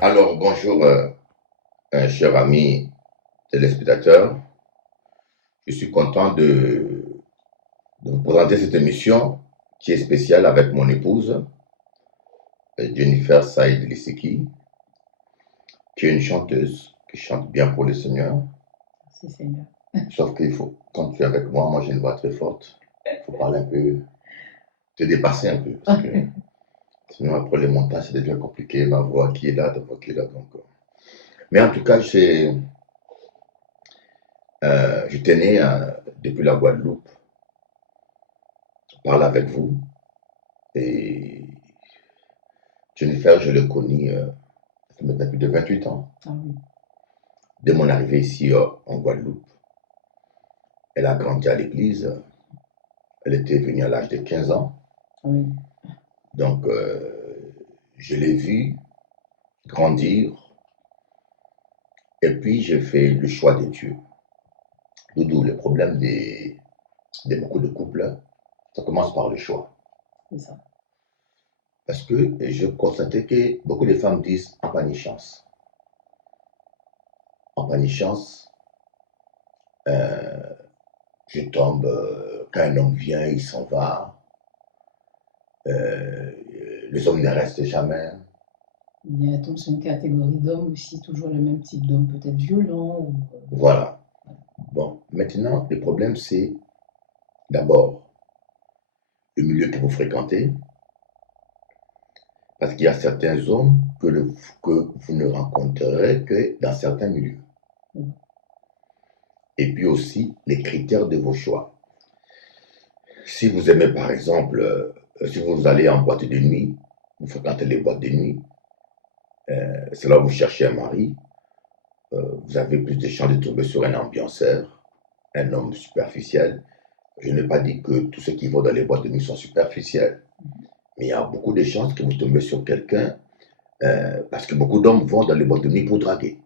Alors, bonjour, cher ami téléspectateur. Je suis content de vous présenter cette émission qui est spéciale avec mon épouse, Jennifer Saïd Lissiki, qui est une chanteuse qui chante bien pour le Seigneur. Merci Seigneur. Sauf qu'il faut, quand tu es avec moi, moi j'ai une voix très forte. Il faut parler un peu, te dépasser un peu, parce que sinon après les montages, ça devient compliqué. Ma voix qui est là, ta voix qui est là. Donc, mais en tout cas, j'étais né depuis la Guadeloupe, je parle avec vous. Et Jennifer, je l'ai connue ça fait maintenant plus de 28 ans. Ah oui, Dès mon arrivée ici en Guadeloupe, elle a grandi à l'église. Elle était venue à l'âge de 15 ans. oui, Donc, je l'ai vue grandir. Et puis, j'ai fait le choix de Dieu. D'où le problème de beaucoup de couples, ça commence par le choix. c'est ça. Parce que je constatais que beaucoup de femmes disent en pas ni chance. En pas ni chance, euh, je tombe, quand un homme vient, il s'en va. Euh, les hommes ne restent jamais. Bien, tombe sur une catégorie d'hommes aussi, toujours le même type d'homme, peut-être violent ou. Voilà. Bon, maintenant, le problème, c'est d'abord le milieu que vous fréquentez, parce qu'il y a certains hommes que vous ne rencontrerez que dans certains milieux. Mm. Et puis aussi les critères de vos choix. Si vous aimez, par exemple, si vous allez en boîte de nuit, vous fréquentez les boîtes de nuit, c'est là où vous cherchez un mari, vous avez plus de chances de tomber sur un ambianceur, un homme superficiel. Je n'ai pas dit que tous ceux qui vont dans les boîtes de nuit sont superficiels, mais il y a beaucoup de chances que vous tombez sur quelqu'un, parce que beaucoup d'hommes vont dans les boîtes de nuit pour draguer.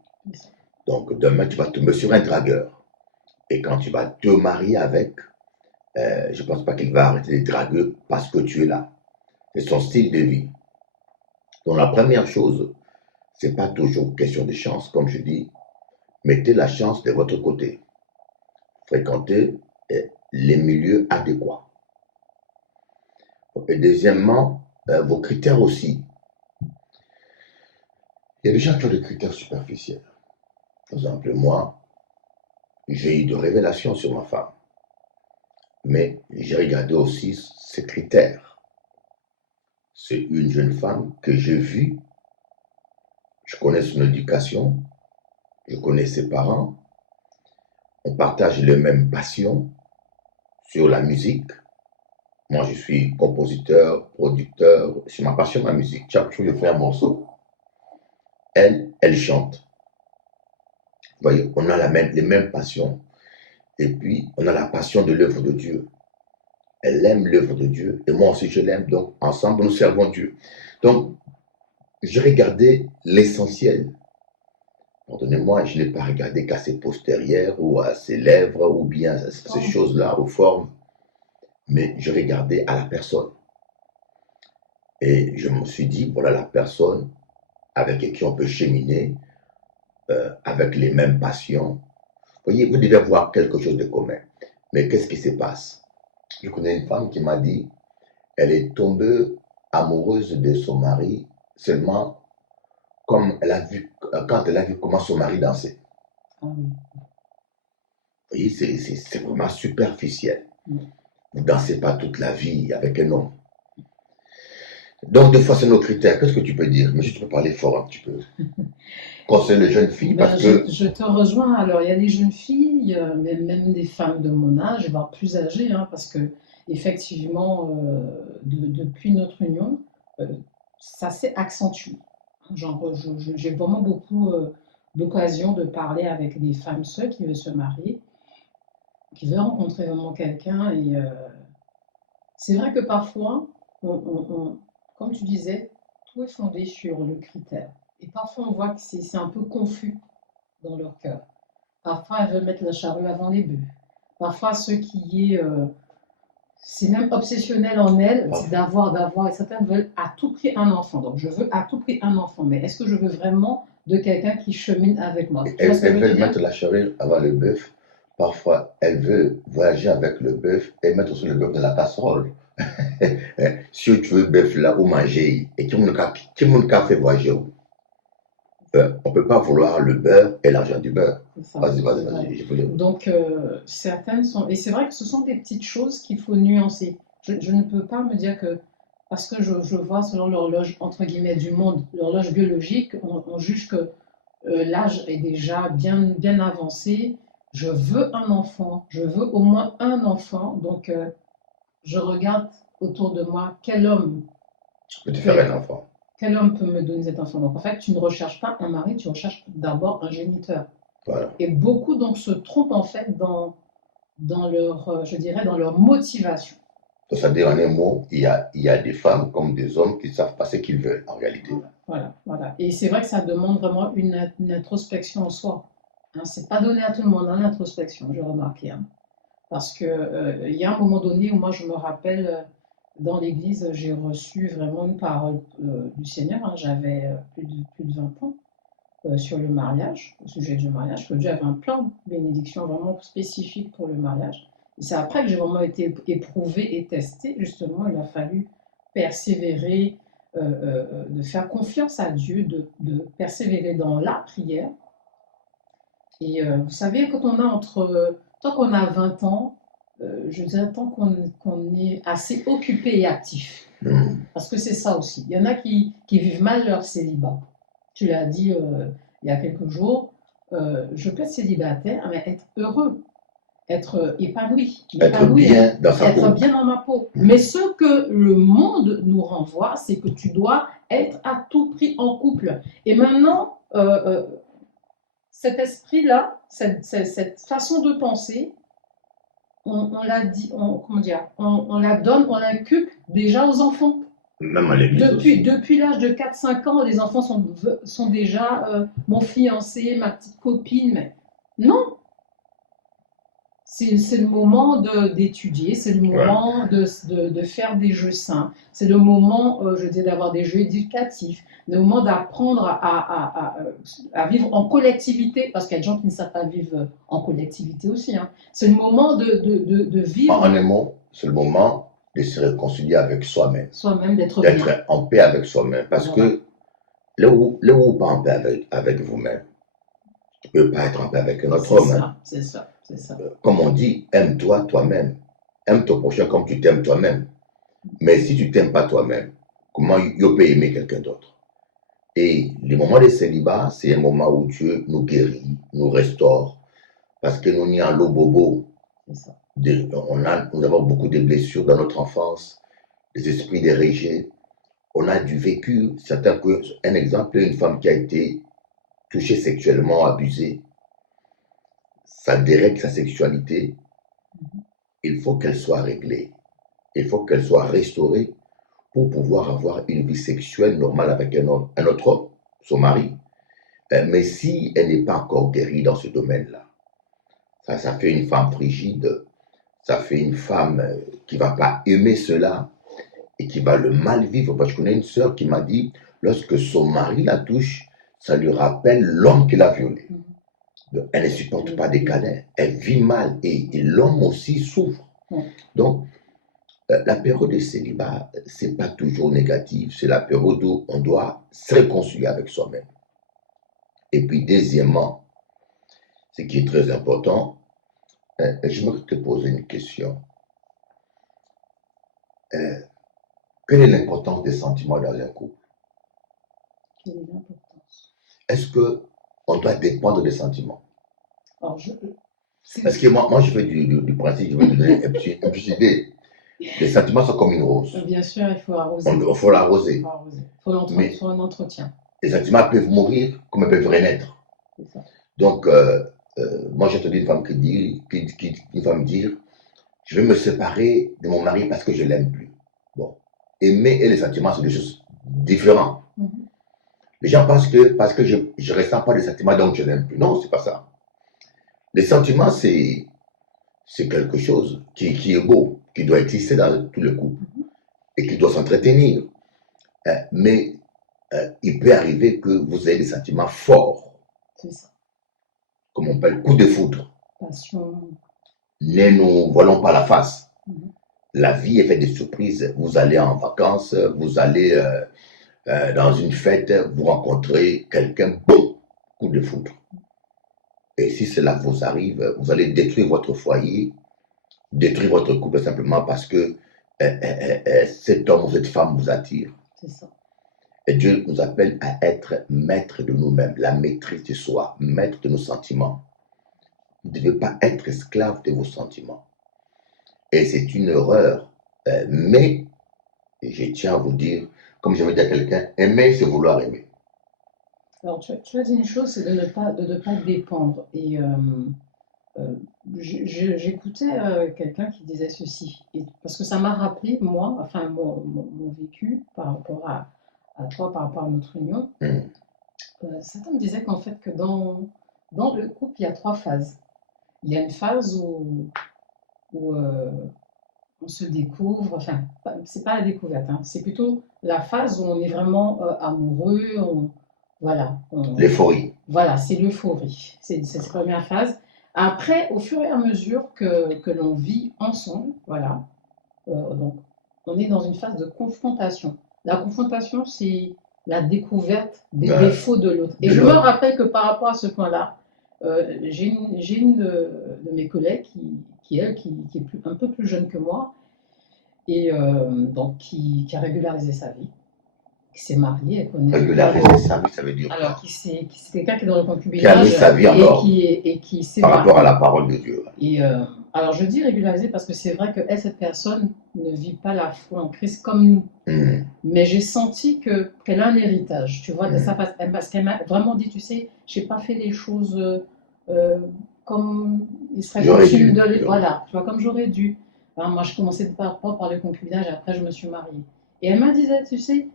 Donc demain, tu vas tomber sur un dragueur. Et quand tu vas te marier avec, je ne pense pas qu'il va arrêter de draguer parce que tu es là. C'est son style de vie. Donc la première chose, c'est pas toujours question de chance, comme je dis, mettez la chance de votre côté. Fréquentez les milieux adéquats. Et deuxièmement, vos critères aussi. Il y a des gens qui ont des critères superficiels. Par exemple, moi, j'ai eu de révélations sur ma femme. Mais j'ai regardé aussi ses critères. C'est une jeune femme que j'ai vue. Je connais son éducation. Je connais ses parents. On partage les mêmes passions sur la musique. Moi, je suis compositeur, producteur. C'est ma passion, ma musique. Chaque jour, je fais un morceau. Elle chante. Vous voyez, on a les mêmes passions. Et puis, on a la passion de l'œuvre de Dieu. Elle aime l'œuvre de Dieu. Et moi aussi, je l'aime. Donc, ensemble, nous servons Dieu. Donc, j'ai regardé l'essentiel. Pardonnez-moi, je n'ai pas regardé qu'à ses postérieures ou à ses lèvres ou bien à ces choses-là, aux formes. Mais je regardais à la personne. Et je me suis dit, voilà la personne avec qui on peut cheminer, avec les mêmes passions. Vous voyez, vous devez avoir quelque chose de commun. Mais qu'est-ce qui se passe? Je connais une femme qui m'a dit, elle est tombée amoureuse de son mari seulement comme elle a vu, quand elle a vu comment son mari dansait. Ah oui. Vous voyez, c'est vraiment superficiel. Mm. Vous ne dansez pas toute la vie avec un homme. Donc, des fois, c'est nos critères. Qu'est-ce que tu peux dire? Mais si tu peux parler fort un petit peu. Conseille les jeunes filles Ben, parce que, je te rejoins. Alors, il y a des jeunes filles, mais même des femmes de mon âge, voire plus âgées, hein, parce que effectivement, depuis notre union, euh, ça s'est accentué. Genre, j'ai vraiment beaucoup d'occasions de parler avec des femmes seules qui veulent se marier, qui veulent rencontrer vraiment quelqu'un. Et c'est vrai que parfois, comme tu disais, tout est fondé sur le critère. Et parfois, on voit que c'est un peu confus dans leur cœur. Parfois, elles veulent mettre la charrue avant les bœufs. Parfois, ce qui est c'est même obsessionnel en elles, c'est Parfois. d'avoir, et certaines veulent à tout prix un enfant. Donc, je veux à tout prix un enfant, mais est-ce que je veux vraiment de quelqu'un qui chemine avec moi? Tu vois ce que je Elles veux te veulent dire? mettre la charrue avant le bœuf. Parfois, elles veulent voyager avec le bœuf et mettre aussi le bœuf dans la casserole. Si tu veux bœuf là où manger, et qui mon fait voyager où? On ne peut pas vouloir le beurre et l'argent du beurre. C'est ça, Vas-y, vas-y, voilà. vas-y, je voulais. Donc, certaines sont. Et c'est vrai que ce sont des petites choses qu'il faut nuancer. Je ne peux pas me dire que. Parce que je vois, selon l'horloge, entre guillemets, du monde, l'horloge biologique, on juge que l'âge est déjà bien avancé. Je veux un enfant, je veux au moins un enfant. Donc, je regarde autour de moi Je peux te faire peut, un enfant. quel homme peut me donner cet enfant. Donc, en fait, tu ne recherches pas un mari, tu recherches d'abord un géniteur. Voilà. Et beaucoup donc se trompent en fait dans leur, je dirais, dans leur motivation. Donc, ça dit en un mot, il y a des femmes comme des hommes qui ne savent pas ce qu'ils veulent en réalité. Voilà. Et c'est vrai que ça demande vraiment une introspection en soi. Hein, c'est pas donné à tout le monde, hein, l'introspection, j'ai remarqué. Hein. Parce que il y a un moment donné où moi je me rappelle, dans l'église, j'ai reçu vraiment une parole du Seigneur. Hein, j'avais plus de 20 ans. Sur le mariage, au sujet du mariage, que Dieu avait un plan de bénédiction vraiment spécifique pour le mariage. Et c'est après que j'ai vraiment été éprouvée et testée. Justement, il a fallu persévérer, de faire confiance à Dieu, de persévérer dans la prière. Et vous savez, quand on a tant qu'on a 20 ans, je dirais tant qu'on est assez occupé et actif. Parce que c'est ça aussi. Il y en a qui vivent mal leur célibat. Tu l'as dit il y a quelques jours, je peux être célibataire, mais être heureux, être épanoui, Être bien dans sa être peau. bien dans ma peau. Mais ce que le monde nous renvoie, c'est que tu dois être à tout prix en couple. Et maintenant, cet esprit-là, cette façon de penser, on l'a dit, comment dire, on la donne, on l'inculque déjà aux enfants. Même à l'église aussi. Depuis l'âge de 4-5 ans, les enfants sont déjà mon fiancé, ma petite copine. Mais non, c'est le moment d'étudier, c'est le Ouais. moment de faire des jeux sains, c'est le moment, je dis, d'avoir des jeux éducatifs, le moment d'apprendre à vivre en collectivité, parce qu'il y a des gens qui ne savent pas vivre en collectivité aussi. Hein. C'est le moment de vivre En un mot, c'est le moment de se réconcilier avec soi-même. soi-même, d'être bien. D'être en paix avec soi-même. Parce Voilà. que là où pas en paix avec vous-même, tu ne peux pas être en paix avec un autre C'est homme. Hein. ça, c'est ça. Comme on dit, aime-toi toi-même. Aime ton prochain comme tu t'aimes toi-même. Mais si tu t'aimes pas toi-même, comment tu peux aimer quelqu'un d'autre? Et le moment de célibat, c'est un moment où Dieu nous guérit, nous restaure. Parce que nous n'y en l'eau bobo. C'est ça. Nous avons beaucoup de blessures dans notre enfance, des esprits dérégés. On a du vécu. Un exemple, une femme qui a été touchée sexuellement, abusée, ça dérègle sa sexualité. Il faut qu'elle soit réglée. Il faut qu'elle soit restaurée pour pouvoir avoir une vie sexuelle normale avec un autre homme, son mari. Mais si elle n'est pas encore guérie dans ce domaine-là, ça fait une femme frigide, ça fait une femme qui ne va pas aimer cela et qui va le mal vivre. Parce que je connais une sœur qui m'a dit, lorsque son mari la touche, ça lui rappelle l'homme qui l'a violée. Donc, elle ne supporte pas des câlins, elle vit mal et l'homme aussi souffre. Donc, la période de célibat, ce n'est pas toujours négatif, c'est la période où on doit se réconcilier avec soi-même. Et puis, deuxièmement, ce qui est très important, j'aimerais te poser une question. Quelle est l'importance des sentiments dans un couple? Quelle est l'importance? Est-ce qu'on doit dépendre des sentiments? Alors, Parce que moi je fais du principe, je vais te donner une petite idée. Les sentiments sont comme une rose. Bien sûr, il faut arroser. Il faut l'arroser. Il faut un entretien. Les sentiments peuvent mourir comme ils peuvent renaître. C'est ça. Donc, moi j'ai entendu une femme une femme dire, je vais me séparer de mon mari parce que je ne l'aime plus. Bon, aimer et les sentiments, c'est des choses différentes. Les gens pensent que parce que je ne ressens pas de sentiments, donc je n'aime plus. Non, c'est pas ça. Les sentiments, c'est quelque chose qui est beau. qui doit exister dans tout le couple et qui doit s'entretenir. Mais il peut arriver que vous ayez des sentiments forts, C'est ça. comme on appelle coup de foudre. Passion. Ne nous voilons pas la face. Mhm. La vie est faite de surprises. Vous allez en vacances, vous allez dans une fête, vous rencontrez quelqu'un, boum, coup de foudre. Et si cela vous arrive, vous allez détruire votre foyer, détruire votre couple simplement parce que cet homme ou cette femme vous attire. C'est ça. Et Dieu nous appelle à être maître de nous-mêmes, la maîtrise de soi, maître de nos sentiments. Vous ne devez pas être esclave de vos sentiments. Et c'est une erreur. Mais, et je tiens à vous dire, comme je veux dire à quelqu'un, aimer, c'est vouloir aimer. Alors, tu as dit une chose, c'est de ne pas dépendre. Et j'écoutais quelqu'un qui disait ceci, parce que ça m'a rappelé, moi, enfin, mon vécu par rapport à toi, par rapport à notre union. Mm. Certains me disaient qu'en fait, que dans le couple, il y a trois phases. Il y a une phase où on se découvre, enfin, c'est pas la découverte, hein, c'est plutôt la phase où on est vraiment amoureux, voilà, L'euphorie. voilà, c'est l'euphorie, c'est cette première phase. Après, au fur et à mesure que l'on vit ensemble, voilà, donc on est dans une phase de confrontation. La confrontation, c'est la découverte des défauts de l'autre. Et je me rappelle que par rapport à ce point-là, j'ai une de mes collègues qui est un peu plus jeune que moi, et donc qui a régularisé sa vie, qui s'est mariée, elle connaît. Régulariser sa vie, ça veut dire Alors, quoi? c'est quelqu'un qui est dans le Qui a concubinage mis sa vie en ordre et qui s'est par rapport à marié. la parole de Dieu. Et alors, je dis régulariser parce que c'est vrai que elle, cette personne ne vit pas la foi en Christ comme nous. Mm. Mais j'ai senti qu'elle a un héritage, tu vois, de Mm. sa face. Parce qu'elle m'a vraiment dit, tu sais, j'ai pas fait les choses comme il serait J'aurais coutume dû. de les. Voilà, tu vois, comme j'aurais dû. Alors, moi, je commençais par le concubinage et après, je me suis mariée. Et elle m'a dit, tu sais,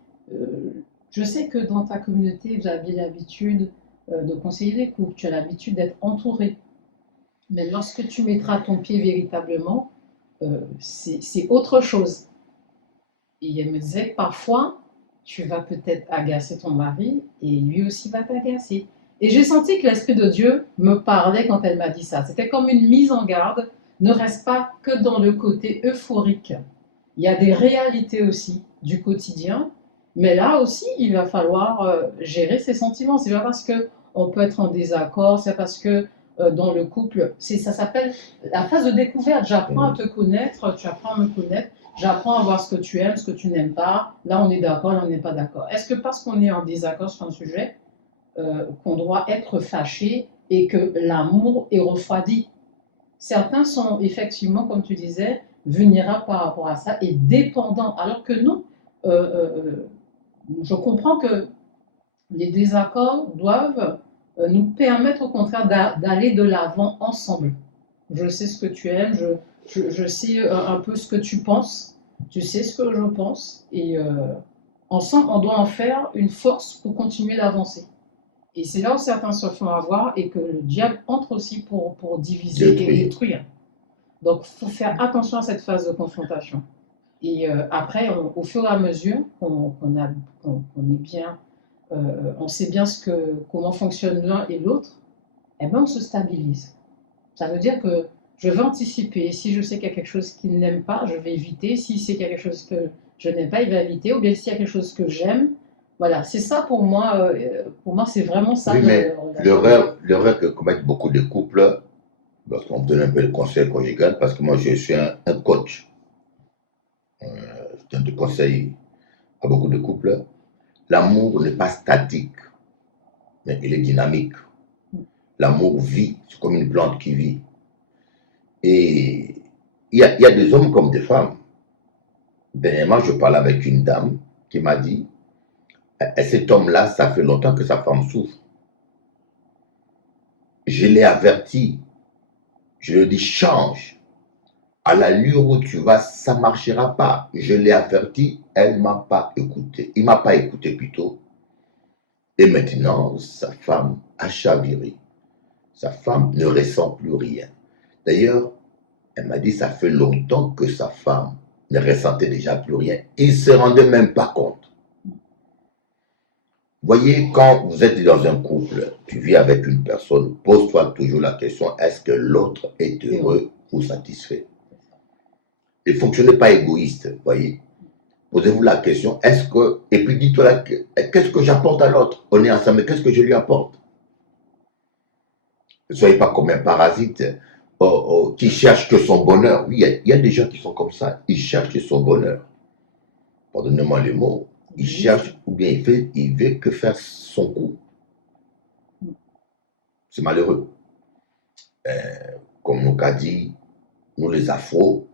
je sais que dans ta communauté, vous avez l'habitude de conseiller les couples, tu as l'habitude d'être entouré. Mais lorsque tu mettras ton pied véritablement, c'est autre chose. Et elle me disait que parfois, tu vas peut-être agacer ton mari et lui aussi va t'agacer. Et j'ai senti que l'Esprit de Dieu me parlait quand elle m'a dit ça. C'était comme une mise en garde. Ne reste pas que dans le côté euphorique. Il y a des réalités aussi du quotidien. Mais là aussi, il va falloir gérer ses sentiments. C'est pas parce qu'on peut être en désaccord, c'est parce que dans le couple, ça s'appelle la phase de découverte. J'apprends à te connaître, tu apprends à me connaître. J'apprends à voir ce que tu aimes, ce que tu n'aimes pas. Là, on est d'accord, là, on n'est pas d'accord. Est-ce que parce qu'on est en désaccord sur un sujet, qu'on doit être fâché et que l'amour est refroidi? Certains sont effectivement, comme tu disais, vulnérables par rapport à ça et dépendants. Alors que non, je comprends que les désaccords doivent nous permettre au contraire d'aller de l'avant ensemble. Je sais ce que tu aimes, je sais un peu ce que tu penses, tu sais ce que je pense, et ensemble, on doit en faire une force pour continuer d'avancer. Et c'est là où certains se font avoir et que le diable entre aussi pour diviser et détruire. Donc, il faut faire attention à cette phase de confrontation. Et après, au fur et à mesure qu'on est bien, on sait bien comment fonctionne l'un et l'autre, eh ben, on se stabilise. Ça veut dire que je vais anticiper. Si je sais qu'il y a quelque chose qu'il n'aime pas, je vais éviter. Si c'est quelque chose que je n'aime pas, il va éviter. Ou bien s'il y a quelque chose que j'aime, voilà. C'est ça pour moi. Pour moi, c'est vraiment ça. Oui, mais l'erreur que commettent beaucoup de couples, parce qu'on me donne un peu le conseil conjugal, parce que moi je suis un coach, je donne des conseils à beaucoup de couples. L'amour n'est pas statique, mais il est dynamique. L'amour vit, c'est comme une plante qui vit. Et il y a des hommes comme des femmes. Dernièrement, je parlais avec une dame qui m'a dit, cet homme-là, ça fait longtemps que sa femme souffre. Je l'ai averti, je lui ai dit, change. À l'allure où tu vas, ça ne marchera pas. Je l'ai averti, elle ne m'a pas écouté. Il ne m'a pas écouté plutôt. Et maintenant, sa femme a chaviré. Sa femme ne ressent plus rien. D'ailleurs, Elle m'a dit, ça fait longtemps que sa femme ne ressentait déjà plus rien. Il ne se rendait même pas compte. Voyez, quand vous êtes dans un couple, tu vis avec une personne, pose-toi toujours la question, est-ce que l'autre est heureux ou satisfait? Ne fonctionnez pas égoïste, voyez. Posez-vous la question, est-ce que, et puis dites-toi, qu'est-ce que j'apporte à l'autre? On est ensemble, qu'est-ce que je lui apporte? Ne soyez pas comme un parasite qui cherche que son bonheur. Oui, il y a des gens qui sont comme ça, ils cherchent son bonheur. Pardonnez-moi les mots. Il cherche, ou bien il veut que faire son coup. C'est malheureux. Comme nous qu'a dit, nous les Afros,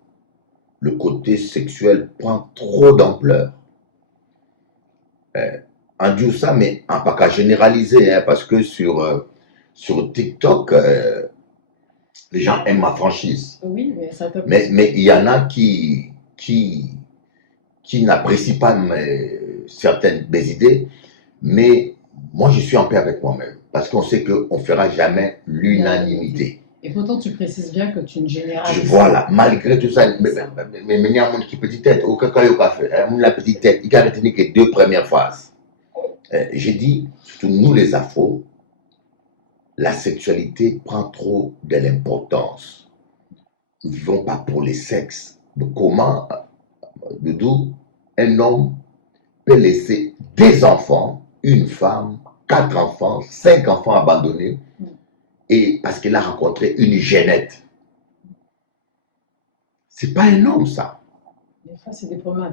le côté sexuel prend trop d'ampleur. En disant ça, mais en pas qu'à généraliser, hein, parce que sur TikTok, les gens aiment ma franchise. Oui, mais ça te Mais il y en a qui n'apprécient pas certaines des idées, mais moi je suis en paix avec moi-même, parce qu'on sait qu'on ne fera jamais l'unanimité. Et pourtant tu précises bien que tu ne généralises pas. Voilà, malgré tout ça, mais il y a un monde qui petite tête, au caca, il pas fait, la petite tête, il a retenu que 2 premières phases. J'ai dit, surtout nous les Afros, la sexualité prend trop de l'importance. Nous ne vivons pas pour les sexes. Donc comment, d'où un homme peut laisser des enfants, une femme, 4 enfants, 5 enfants abandonnés, et parce qu'il a rencontré une génette. C'est pas un homme, ça. Des fois, c'est des problèmes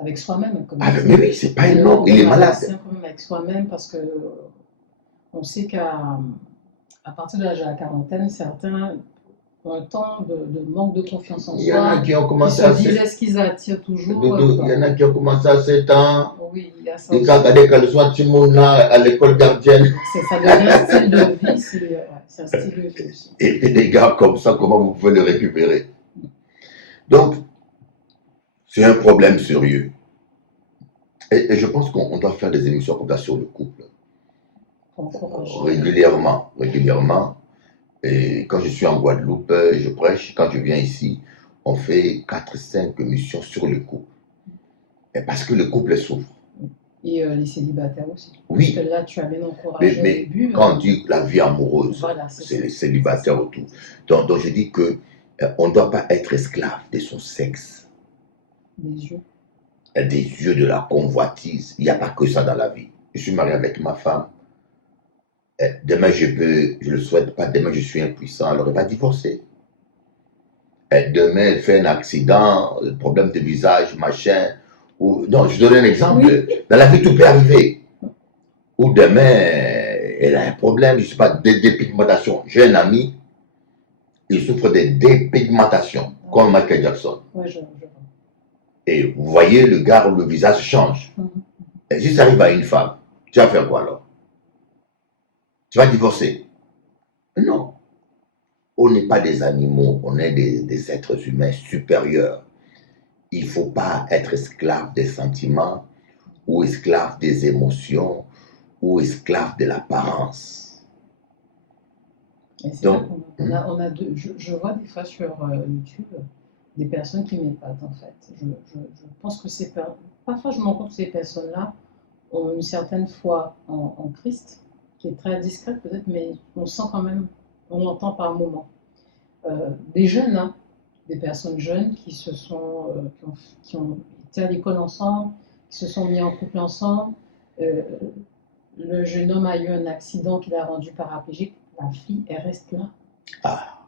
avec soi-même. Mais oui, c'est pas un homme, il est malade. C'est un problème avec soi-même parce que on sait qu'à partir de l'âge de la quarantaine, certains ont un temps de manque de confiance en soi. Il y en a qui ont commencé à... Ils se disaient ce qu'ils attirent toujours. Il y en a qui ont commencé à 7 ans. Oui, il y a ça. Et quand regardez qu'elle soit tout le monde là à l'école gardienne. Ça devient un style de vie, c'est un style de vie aussi. Et des gars comme ça, comment vous pouvez le récupérer? Donc, c'est un problème sérieux. Et je pense qu'on doit faire des émissions comme ça sur le couple. Régulièrement. Et quand je suis en Guadeloupe, je prêche. Quand je viens ici, on fait 4-5 émissions sur le couple. Et parce que le couple souffre. Et les célibataires aussi. Oui. Parce que là, tu as bien encouragé mais au début. Quand on dit la vie amoureuse, voilà, c'est les célibataires autour. Donc je dis que on ne doit pas être esclave de son sexe. Des yeux. Des yeux, de la convoitise. Il n'y a pas que ça dans la vie. Je suis marié avec ma femme. Demain, je ne le souhaite pas, demain, je suis impuissant, alors elle va divorcer. Demain, elle fait un accident, problème de visage, machin. Non, je donne un exemple. Oui. Dans la vie, tout peut arriver. Ou demain, elle a un problème, je ne sais pas, de dépigmentation. J'ai un ami, il souffre de dépigmentation, comme Michael Jackson. Ouais, je vois. Et vous voyez, le gars, le visage change. Et si ça arrive à une femme, tu vas faire quoi alors? Tu vas divorcer? Non. On n'est pas des animaux, on est des êtres humains supérieurs. Il ne faut pas être esclave des sentiments, ou esclave des émotions, ou esclave de l'apparence. Donc, on a deux, je vois des fois sur YouTube des personnes qui m'épatent en fait. Je pense que parfois je me rends compte que ces personnes-là ont une certaine foi en Christ, qui est très discrète peut-être, mais on sent quand même, on l'entend par moments. Des jeunes, hein, des personnes jeunes qui ont été à l'école ensemble, qui se sont mis en couple ensemble. Le jeune homme a eu un accident qui l'a rendu paraplégique. La fille, elle reste là.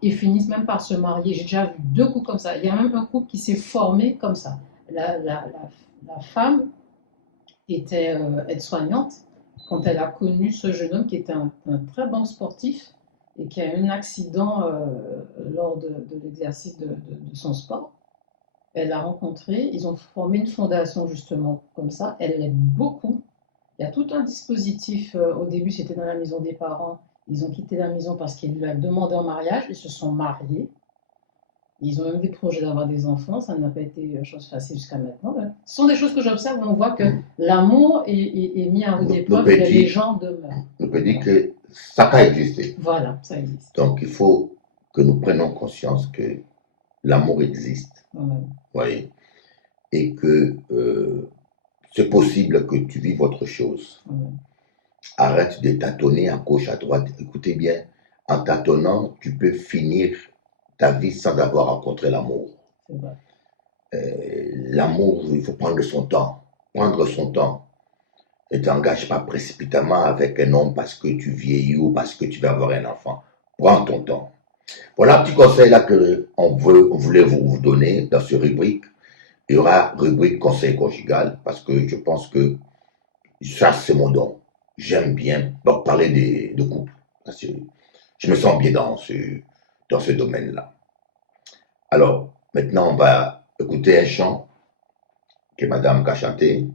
Ils finissent même par se marier. J'ai déjà vu 2 couples comme ça. Il y a même un couple qui s'est formé comme ça. La femme était aide-soignante quand elle a connu ce jeune homme qui était un très bon sportif et qui a eu un accident lors de l'exercice de son sport. Elle l'a rencontré, ils ont formé une fondation justement comme ça. Elle l'aide beaucoup. Il y a tout un dispositif. Au début, c'était dans la maison des parents. Ils ont quitté la maison parce qu'il lui a demandé en mariage. Ils se sont mariés. Ils ont même des projets d'avoir des enfants. Ça n'a pas été chose facile jusqu'à maintenant. Ce sont des choses que j'observe où on voit que l'amour est mis à rude épreuve et les gens demeurent. On peut dire que ça peut exister. Voilà, ça existe. Donc il faut que nous prenions conscience que l'amour existe, Amen. voyez, et que c'est possible que tu vives autre chose. Amen. Arrête de tâtonner à gauche, à droite. Écoutez bien, en tâtonnant, tu peux finir ta vie sans avoir rencontré l'amour. C'est vrai. L'amour, il faut prendre son temps. Prendre son temps. Ne t'engage pas précipitamment avec un homme parce que tu vieillis ou parce que tu vas avoir un enfant. Prends ton temps. Voilà un petit conseil là qu'on voulait vous donner dans ce rubrique. Il y aura rubrique conseil conjugal parce que je pense que ça, c'est mon don. J'aime bien parler de couple. Parce que je me sens bien dans ce domaine-là. Alors, maintenant, on va écouter un chant que Madame a chanté.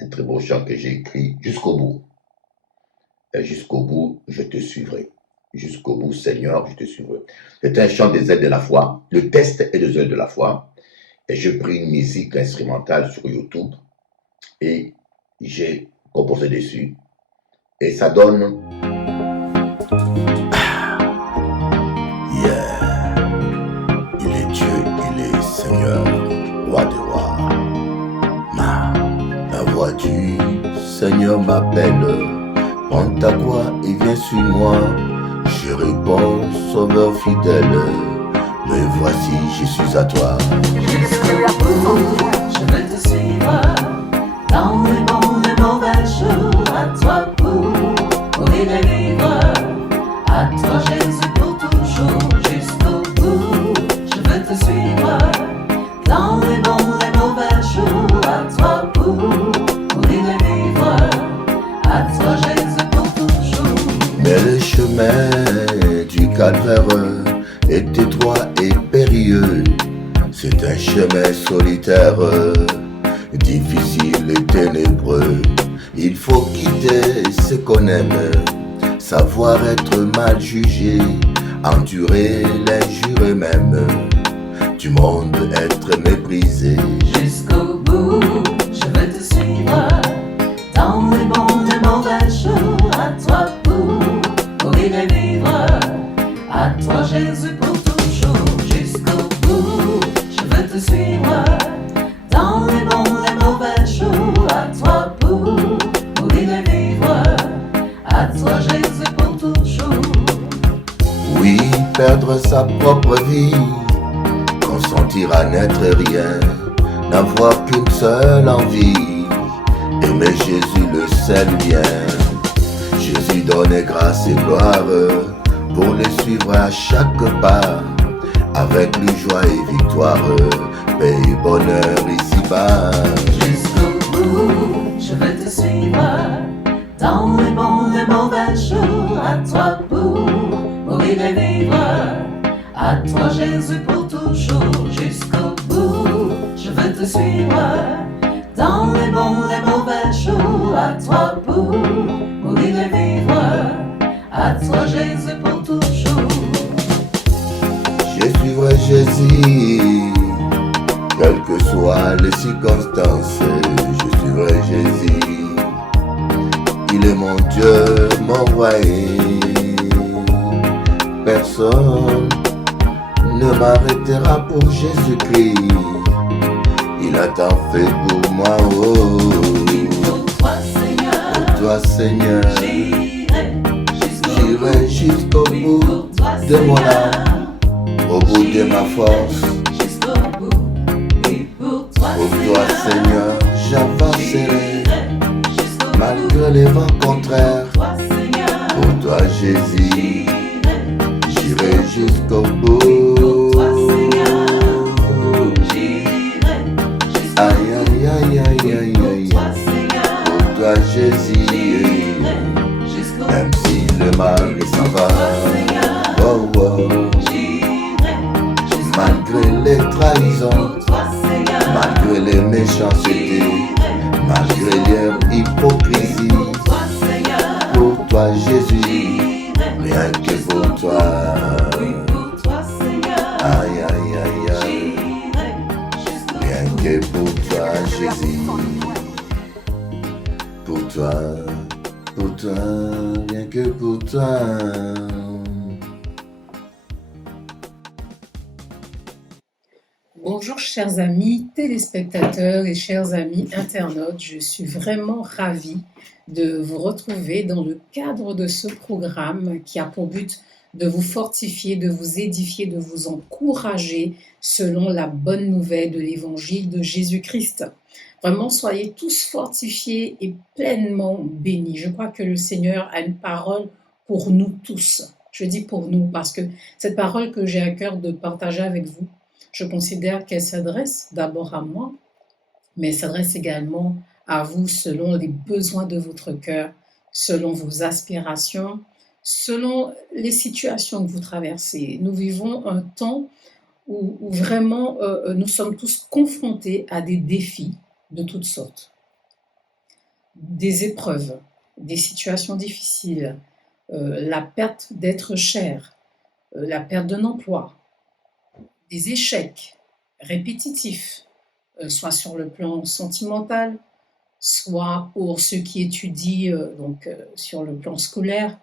Un très beau chant que j'ai écrit jusqu'au bout. Et jusqu'au bout, je te suivrai. Jusqu'au bout, Seigneur, je te suivrai. C'est un chant des ailes de la foi. Le texte est des ailes de la foi. Et j'ai pris une musique instrumentale sur YouTube et j'ai composé dessus. Et ça donne... Yeah. Il est Dieu, il est Seigneur, roi des rois. La voix du Seigneur m'appelle. Prends ta croix et viens sur moi. Je réponds, sauveur fidèle. Me voici, je suis à toi. Jusqu'au bout, je veux te suivre. Dans les bons et mauvais jours, à toi pour mourir et vivre. À toi Jésus pour toujours. Jusqu'au bout, je veux te suivre. Dans les bons et mauvais jours, à toi pour mourir et vivre. À toi Jésus pour toujours. Mais le chemin du calvaire est étroit et périlleux. C'est un chemin solitaire, difficile et ténébreux. Il faut quitter ce qu'on aime, savoir être mal jugé, endurer l'injure même, du monde être méprisé. Jusqu'au bout, je veux te suivre. Dans les bons et mauvais jours, à toi pour mourir et vivre. À toi Jésus pour toujours. Jusqu'au bout, je veux te suivre. Dans les bons et mauvais jours, à toi pour mourir et vivre. À toi Jésus pour toujours. Oui, perdre sa propre vie, consentir à n'être rien, n'avoir qu'une seule envie, aimer Jésus le seul bien. Jésus donne grâce et gloire pour les suivre à chaque pas, avec lui joie et victoire, paix et bonheur ici-bas. Jusqu'au bout, je veux te suivre. Dans les bons et mauvais jours, à toi pour mourir et vivre. À toi Jésus pour toujours. Jusqu'au bout, je veux te suivre. Dans les bons et mauvais jours, à toi pour mourir et vivre. À toi Jésus pour toujours. Je suivrai Jésus, quelles que soient les circonstances, je suivrai Jésus. Il est mon Dieu, mon roi. Personne ne m'arrêtera pour Jésus-Christ. Il a tant fait pour moi, oh. Pour toi Seigneur, Pour toi Seigneur, j'irai jusqu'au bout pour toi de mon Seigneur. âme, au bout de ma force. Jusqu'au bout, oui, pour toi Pour toi Seigneur, j'avancerai, malgré les vents contraires. Pour toi Jésus, j'irai jusqu'au bout. Aïe aïe aïe aïe aïe aïe. Pour toi Jésus, même si le mal s'en va, oh oh. Malgré les trahisons, malgré les méchancetés, malgré leur hypocrisie, pour toi Jésus, rien que pour toi. Aïe aïe aïe aïe, rien que pour toi Jésus. Pour toi, rien que pour toi. Bonjour chers amis téléspectateurs et chers amis internautes, je suis vraiment ravie de vous retrouver dans le cadre de ce programme qui a pour but de vous fortifier, de vous édifier, de vous encourager selon la bonne nouvelle de l'évangile de Jésus-Christ. Vraiment, soyez tous fortifiés et pleinement bénis. Je crois que le Seigneur a une parole pour nous tous. Je dis pour nous parce que cette parole que j'ai à cœur de partager avec vous, je considère qu'elle s'adresse d'abord à moi, mais elle s'adresse également à vous selon les besoins de votre cœur, selon vos aspirations, selon les situations que vous traversez. Nous vivons un temps où vraiment nous sommes tous confrontés à des défis de toutes sortes, des épreuves, des situations difficiles, la perte d'être cher, la perte d'un emploi, des échecs répétitifs, soit sur le plan sentimental, soit pour ceux qui étudient sur le plan scolaire.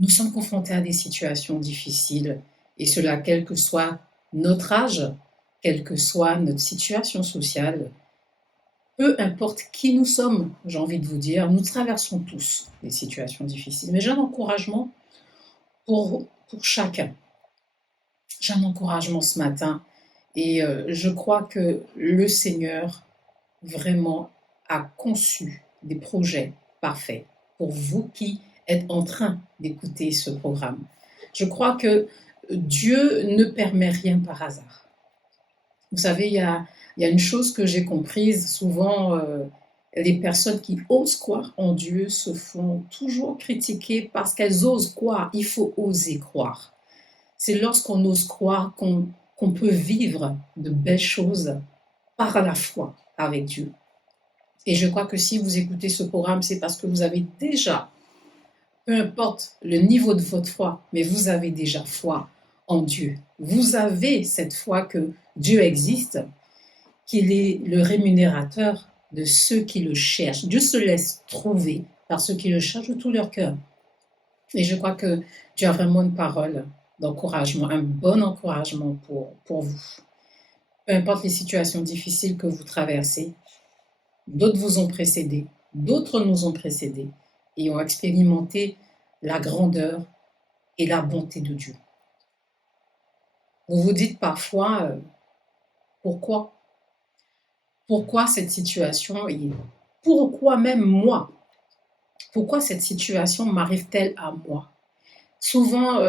Nous sommes confrontés à des situations difficiles, et cela quel que soit notre âge, quelle que soit notre situation sociale, peu importe qui nous sommes, j'ai envie de vous dire, nous traversons tous des situations difficiles. Mais j'ai un encouragement pour chacun. J'ai un encouragement ce matin et je crois que le Seigneur vraiment a conçu des projets parfaits pour vous qui êtes en train d'écouter ce programme. Je crois que Dieu ne permet rien par hasard. Vous savez, il y a une chose que j'ai comprise, souvent les personnes qui osent croire en Dieu se font toujours critiquer parce qu'elles osent croire. Il faut oser croire. C'est lorsqu'on ose croire qu'on peut vivre de belles choses par la foi avec Dieu. Et je crois que si vous écoutez ce programme, c'est parce que vous avez déjà, peu importe le niveau de votre foi, mais vous avez déjà foi en Dieu. Vous avez cette foi que Dieu existe, qu'il est le rémunérateur de ceux qui le cherchent. Dieu se laisse trouver par ceux qui le cherchent de tout leur cœur. Et je crois que Dieu a vraiment une parole d'encouragement, un bon encouragement pour vous. Peu importe les situations difficiles que vous traversez, d'autres vous ont précédé, d'autres nous ont précédés et ont expérimenté la grandeur et la bonté de Dieu. Vous vous dites parfois, pourquoi? Pourquoi cette situation et pourquoi même moi? Pourquoi cette situation m'arrive-t-elle à moi? Souvent,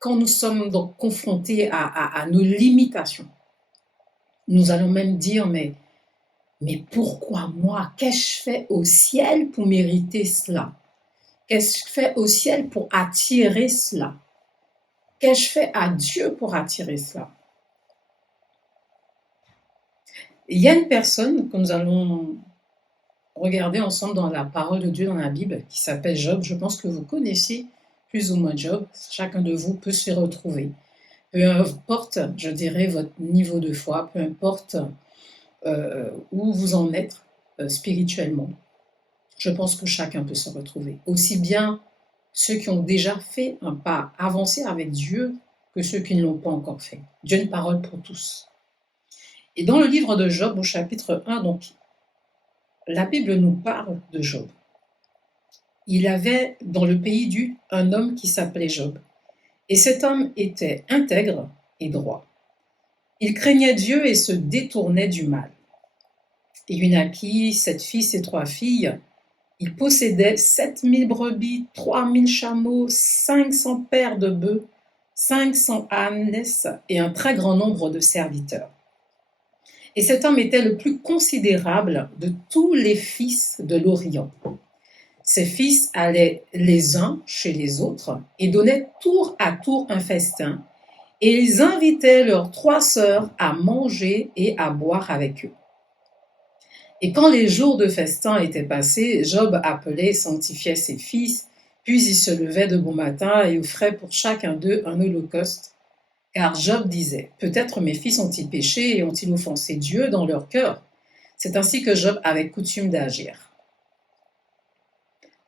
quand nous sommes donc confrontés à nos limitations, nous allons même dire, mais pourquoi moi? Qu'ai-je fait au ciel pour mériter cela? Qu'ai-je fait au ciel pour attirer cela? Qu'ai-je fait à Dieu pour attirer cela? Il y a une personne que nous allons regarder ensemble dans la parole de Dieu dans la Bible qui s'appelle Job. Je pense que vous connaissez plus ou moins Job. Chacun de vous peut se retrouver. Peu importe, je dirais, votre niveau de foi, peu importe où vous en êtes spirituellement. Je pense que chacun peut se retrouver. Aussi bien ceux qui ont déjà fait un pas avancé avec Dieu que ceux qui ne l'ont pas encore fait. Dieu a une parole pour tous. Et dans le livre de Job, au chapitre 1, donc, la Bible nous parle de Job. Il avait dans le pays un homme qui s'appelait Job. Et cet homme était intègre et droit. Il craignait Dieu et se détournait du mal. Il naquit 7 fils et 3 filles. Il possédait 7000 brebis, 3000 chameaux, 500 paires de bœufs, 500 ânes et un très grand nombre de serviteurs. Et cet homme était le plus considérable de tous les fils de l'Orient. Ses fils allaient les uns chez les autres et donnaient tour à tour un festin, et ils invitaient leurs 3 sœurs à manger et à boire avec eux. Et quand les jours de festin étaient passés, Job appelait et sanctifiait ses fils, puis il se levait de bon matin et offrait pour chacun d'eux un holocauste. Car Job disait, peut-être mes fils ont-ils péché et ont-ils offensé Dieu dans leur cœur? C'est ainsi que Job avait coutume d'agir.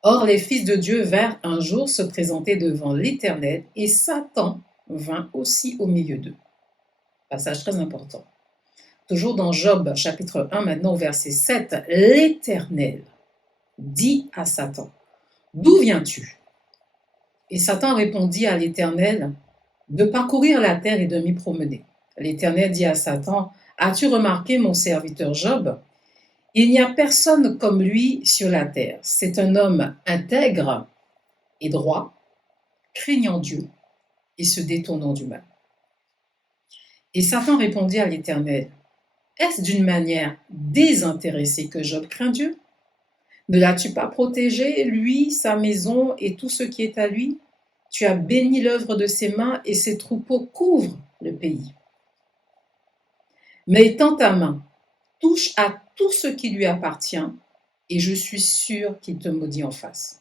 Or, les fils de Dieu vinrent un jour se présenter devant l'Éternel, et Satan vint aussi au milieu d'eux. Passage très important. Toujours dans Job, chapitre 1, maintenant au verset 7, l'Éternel dit à Satan, « D'où viens-tu » Et Satan répondit à l'Éternel, « De parcourir la terre et de m'y promener. » L'Éternel dit à Satan, « As-tu remarqué mon serviteur Job ? Il n'y a personne comme lui sur la terre. C'est un homme intègre et droit, craignant Dieu et se détournant du mal. » Et Satan répondit à l'Éternel, « Est-ce d'une manière désintéressée que Job craint Dieu ? Ne l'as-tu pas protégé, lui, sa maison et tout ce qui est à lui ? Tu as béni l'œuvre de ses mains et ses troupeaux couvrent le pays. Mais étends ta main, touche à tout ce qui lui appartient et je suis sûr qu'il te maudit en face. »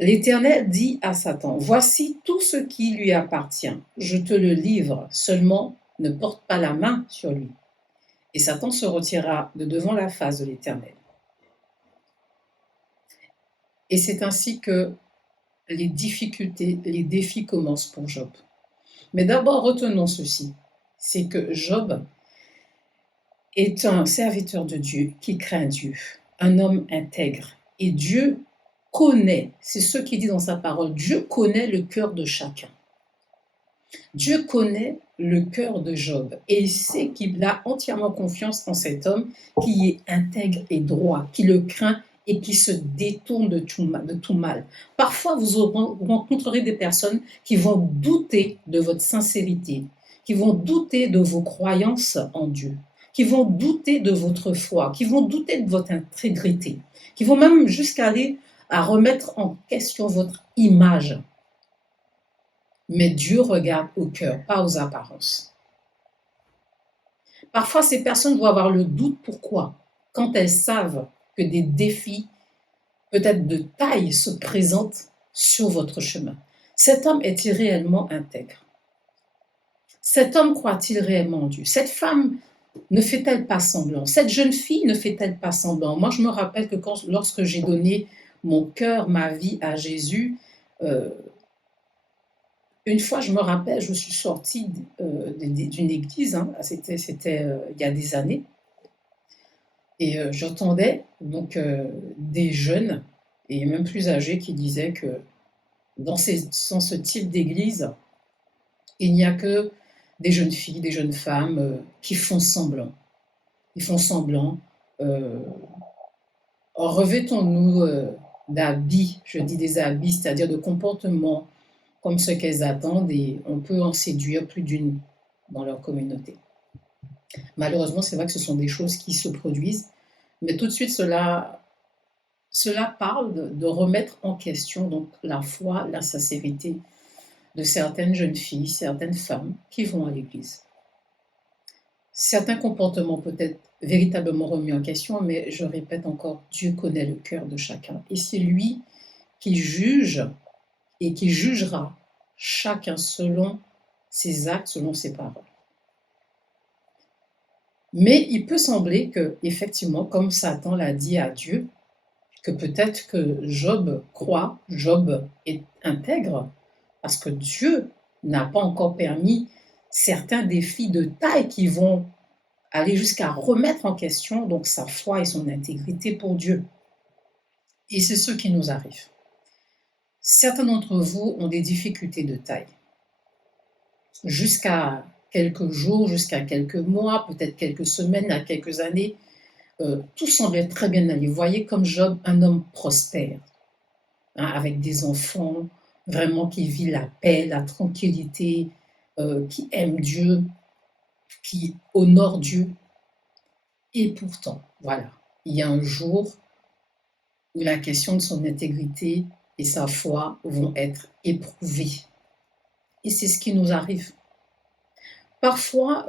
L'Éternel dit à Satan, « Voici tout ce qui lui appartient, je te le livre, seulement ne porte pas la main sur lui. » Et Satan se retira de devant la face de l'Éternel. Et c'est ainsi que les difficultés, les défis commencent pour Job. Mais d'abord, retenons ceci, c'est que Job est un serviteur de Dieu qui craint Dieu, un homme intègre. Et Dieu connaît, c'est ce qu'il dit dans sa parole, Dieu connaît le cœur de chacun. Dieu connaît le cœur de Job et il sait qu'il a entièrement confiance en cet homme qui est intègre et droit, qui le craint et qui se détourne de tout mal. Parfois, vous rencontrerez des personnes qui vont douter de votre sincérité, qui vont douter de vos croyances en Dieu, qui vont douter de votre foi, qui vont douter de votre intégrité, qui vont même jusqu'à aller à remettre en question votre image. Mais Dieu regarde au cœur, pas aux apparences. Parfois, ces personnes vont avoir le doute. Pourquoi ? Quand elles savent que des défis, peut-être de taille, se présentent sur votre chemin. Cet homme est-il réellement intègre ? Cet homme croit-il réellement en Dieu ? Cette femme ne fait-elle pas semblant ? Cette jeune fille ne fait-elle pas semblant ? Moi, je me rappelle que lorsque j'ai donné mon cœur, ma vie à Jésus, une fois, je me rappelle, je suis sortie d'une église, c'était il y a des années, et j'entendais donc des jeunes, et même plus âgés, qui disaient que dans ce type d'église, il n'y a que des jeunes filles, des jeunes femmes qui font semblant. Ils font semblant. Revêtons-nous d'habits, je dis des habits, c'est-à-dire de comportements comme ce qu'elles attendent, et on peut en séduire plus d'une dans leur communauté. Malheureusement, c'est vrai que ce sont des choses qui se produisent, mais tout de suite, cela parle de remettre en question donc la foi, la sincérité de certaines jeunes filles, certaines femmes qui vont à l'église. Certains comportements peuvent être véritablement remis en question, mais je répète encore, Dieu connaît le cœur de chacun, et c'est lui qui juge et qui jugera chacun selon ses actes, selon ses paroles. Mais il peut sembler que, effectivement, comme Satan l'a dit à Dieu, que peut-être que Job croit, Job est intègre, parce que Dieu n'a pas encore permis certains défis de taille qui vont aller jusqu'à remettre en question donc sa foi et son intégrité pour Dieu. Et c'est ce qui nous arrive. Certains d'entre vous ont des difficultés de taille. Jusqu'à quelques jours, jusqu'à quelques mois, peut-être quelques semaines, à quelques années, tout semblait très bien aller. Vous voyez comme Job, un homme prospère, avec des enfants, vraiment qui vit la paix, la tranquillité, qui aime Dieu, qui honore Dieu. Et pourtant, voilà, il y a un jour où la question de son intégrité et sa foi vont être éprouvées. Et c'est ce qui nous arrive. Parfois,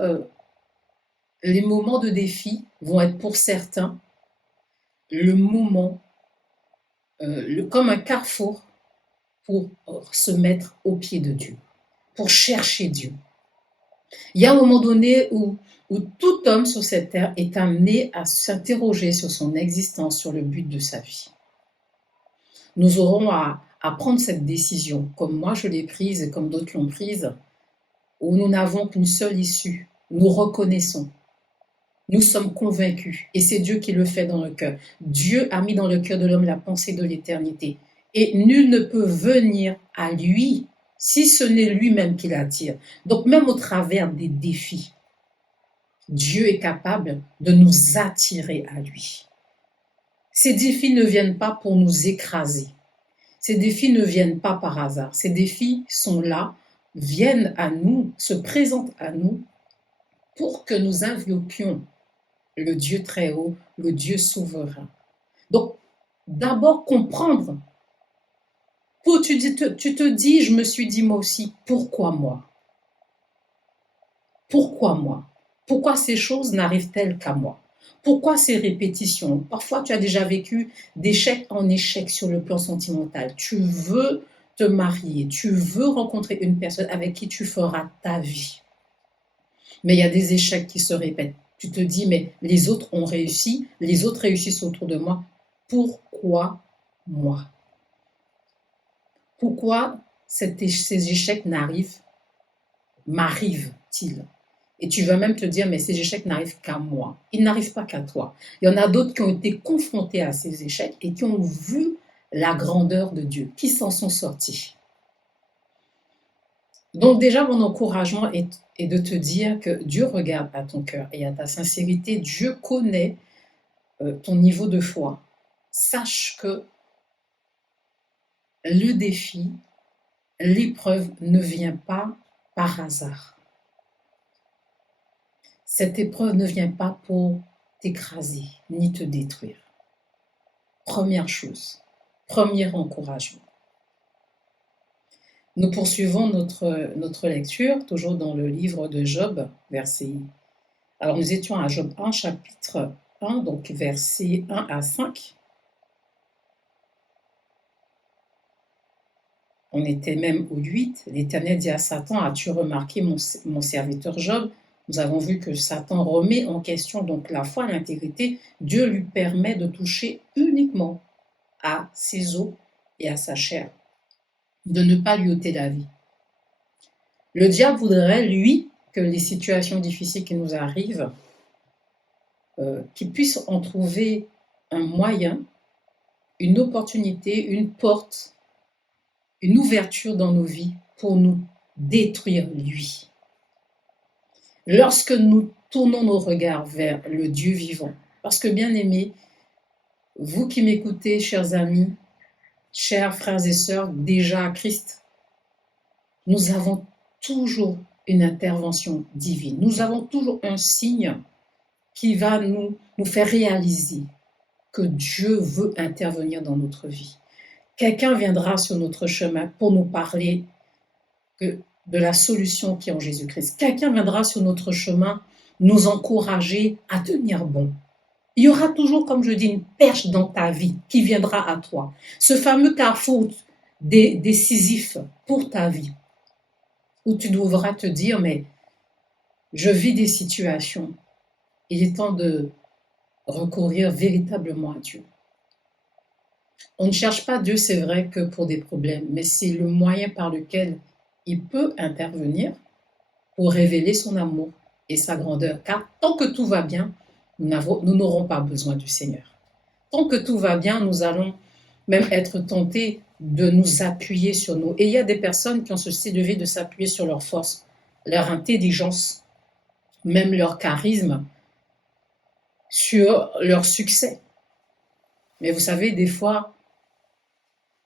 les moments de défi vont être pour certains le moment, comme un carrefour pour se mettre au pied de Dieu, pour chercher Dieu. Il y a un moment donné où tout homme sur cette terre est amené à s'interroger sur son existence, sur le but de sa vie. Nous aurons à prendre cette décision, comme moi je l'ai prise et comme d'autres l'ont prise, où nous n'avons qu'une seule issue. Nous reconnaissons. Nous sommes convaincus. Et c'est Dieu qui le fait dans le cœur. Dieu a mis dans le cœur de l'homme la pensée de l'éternité. Et nul ne peut venir à lui si ce n'est lui-même qui l'attire. Donc même au travers des défis, Dieu est capable de nous attirer à lui. Ces défis ne viennent pas pour nous écraser. Ces défis ne viennent pas par hasard. Ces défis sont là, viennent à nous, se présentent à nous pour que nous invoquions le Dieu très haut, le Dieu souverain. Donc, d'abord comprendre. Tu te dis, je me suis dit moi aussi, pourquoi moi? Pourquoi moi? Pourquoi ces choses n'arrivent-elles qu'à moi? Pourquoi ces répétitions? Parfois, tu as déjà vécu d'échec en échec sur le plan sentimental. Tu veux te marier, tu veux rencontrer une personne avec qui tu feras ta vie. Mais il y a des échecs qui se répètent. Tu te dis, mais les autres ont réussi, les autres réussissent autour de moi. Pourquoi moi? Pourquoi ces échecs m'arrivent-ils? Et tu vas même te dire, mais ces échecs n'arrivent qu'à moi. Ils n'arrivent pas qu'à toi. Il y en a d'autres qui ont été confrontés à ces échecs et qui ont vu la grandeur de Dieu, qui s'en sont sortis. Donc déjà, mon encouragement est de te dire que Dieu regarde à ton cœur et à ta sincérité. Dieu connaît ton niveau de foi. Sache que le défi, l'épreuve ne vient pas par hasard. Cette épreuve ne vient pas pour t'écraser ni te détruire. Première chose, premier encouragement. Nous poursuivons notre lecture, toujours dans le livre de Job, verset. Alors nous étions à Job 1, chapitre 1, donc versets 1 à 5. On était même au 8. L'Éternel dit à Satan, as-tu remarqué mon serviteur Job? Nous avons vu que Satan remet en question donc la foi, l'intégrité. Dieu lui permet de toucher uniquement à ses os et à sa chair, de ne pas lui ôter la vie. Le diable voudrait, lui, que les situations difficiles qui nous arrivent, qu'il puisse en trouver un moyen, une opportunité, une porte, une ouverture dans nos vies pour nous détruire lui. Lorsque nous tournons nos regards vers le Dieu vivant, parce que bien aimés, vous qui m'écoutez, chers amis, chers frères et sœurs, déjà à Christ, nous avons toujours une intervention divine. Nous avons toujours un signe qui va nous faire réaliser que Dieu veut intervenir dans notre vie. Quelqu'un viendra sur notre chemin pour nous parler de la solution qui est en Jésus-Christ. Quelqu'un viendra sur notre chemin nous encourager à tenir bon. Il y aura toujours, comme je dis, une perche dans ta vie qui viendra à toi. Ce fameux carrefour décisif pour ta vie, où tu devras te dire, mais je vis des situations. Il est temps de recourir véritablement à Dieu. On ne cherche pas Dieu, c'est vrai, que pour des problèmes, mais c'est le moyen par lequel il peut intervenir pour révéler son amour et sa grandeur. Car tant que tout va bien, nous n'aurons pas besoin du Seigneur. Tant que tout va bien, nous allons même être tentés de nous appuyer sur nous. Et il y a des personnes qui ont ce style de vie de s'appuyer sur leur force, leur intelligence, même leur charisme, sur leur succès. Mais vous savez, des fois,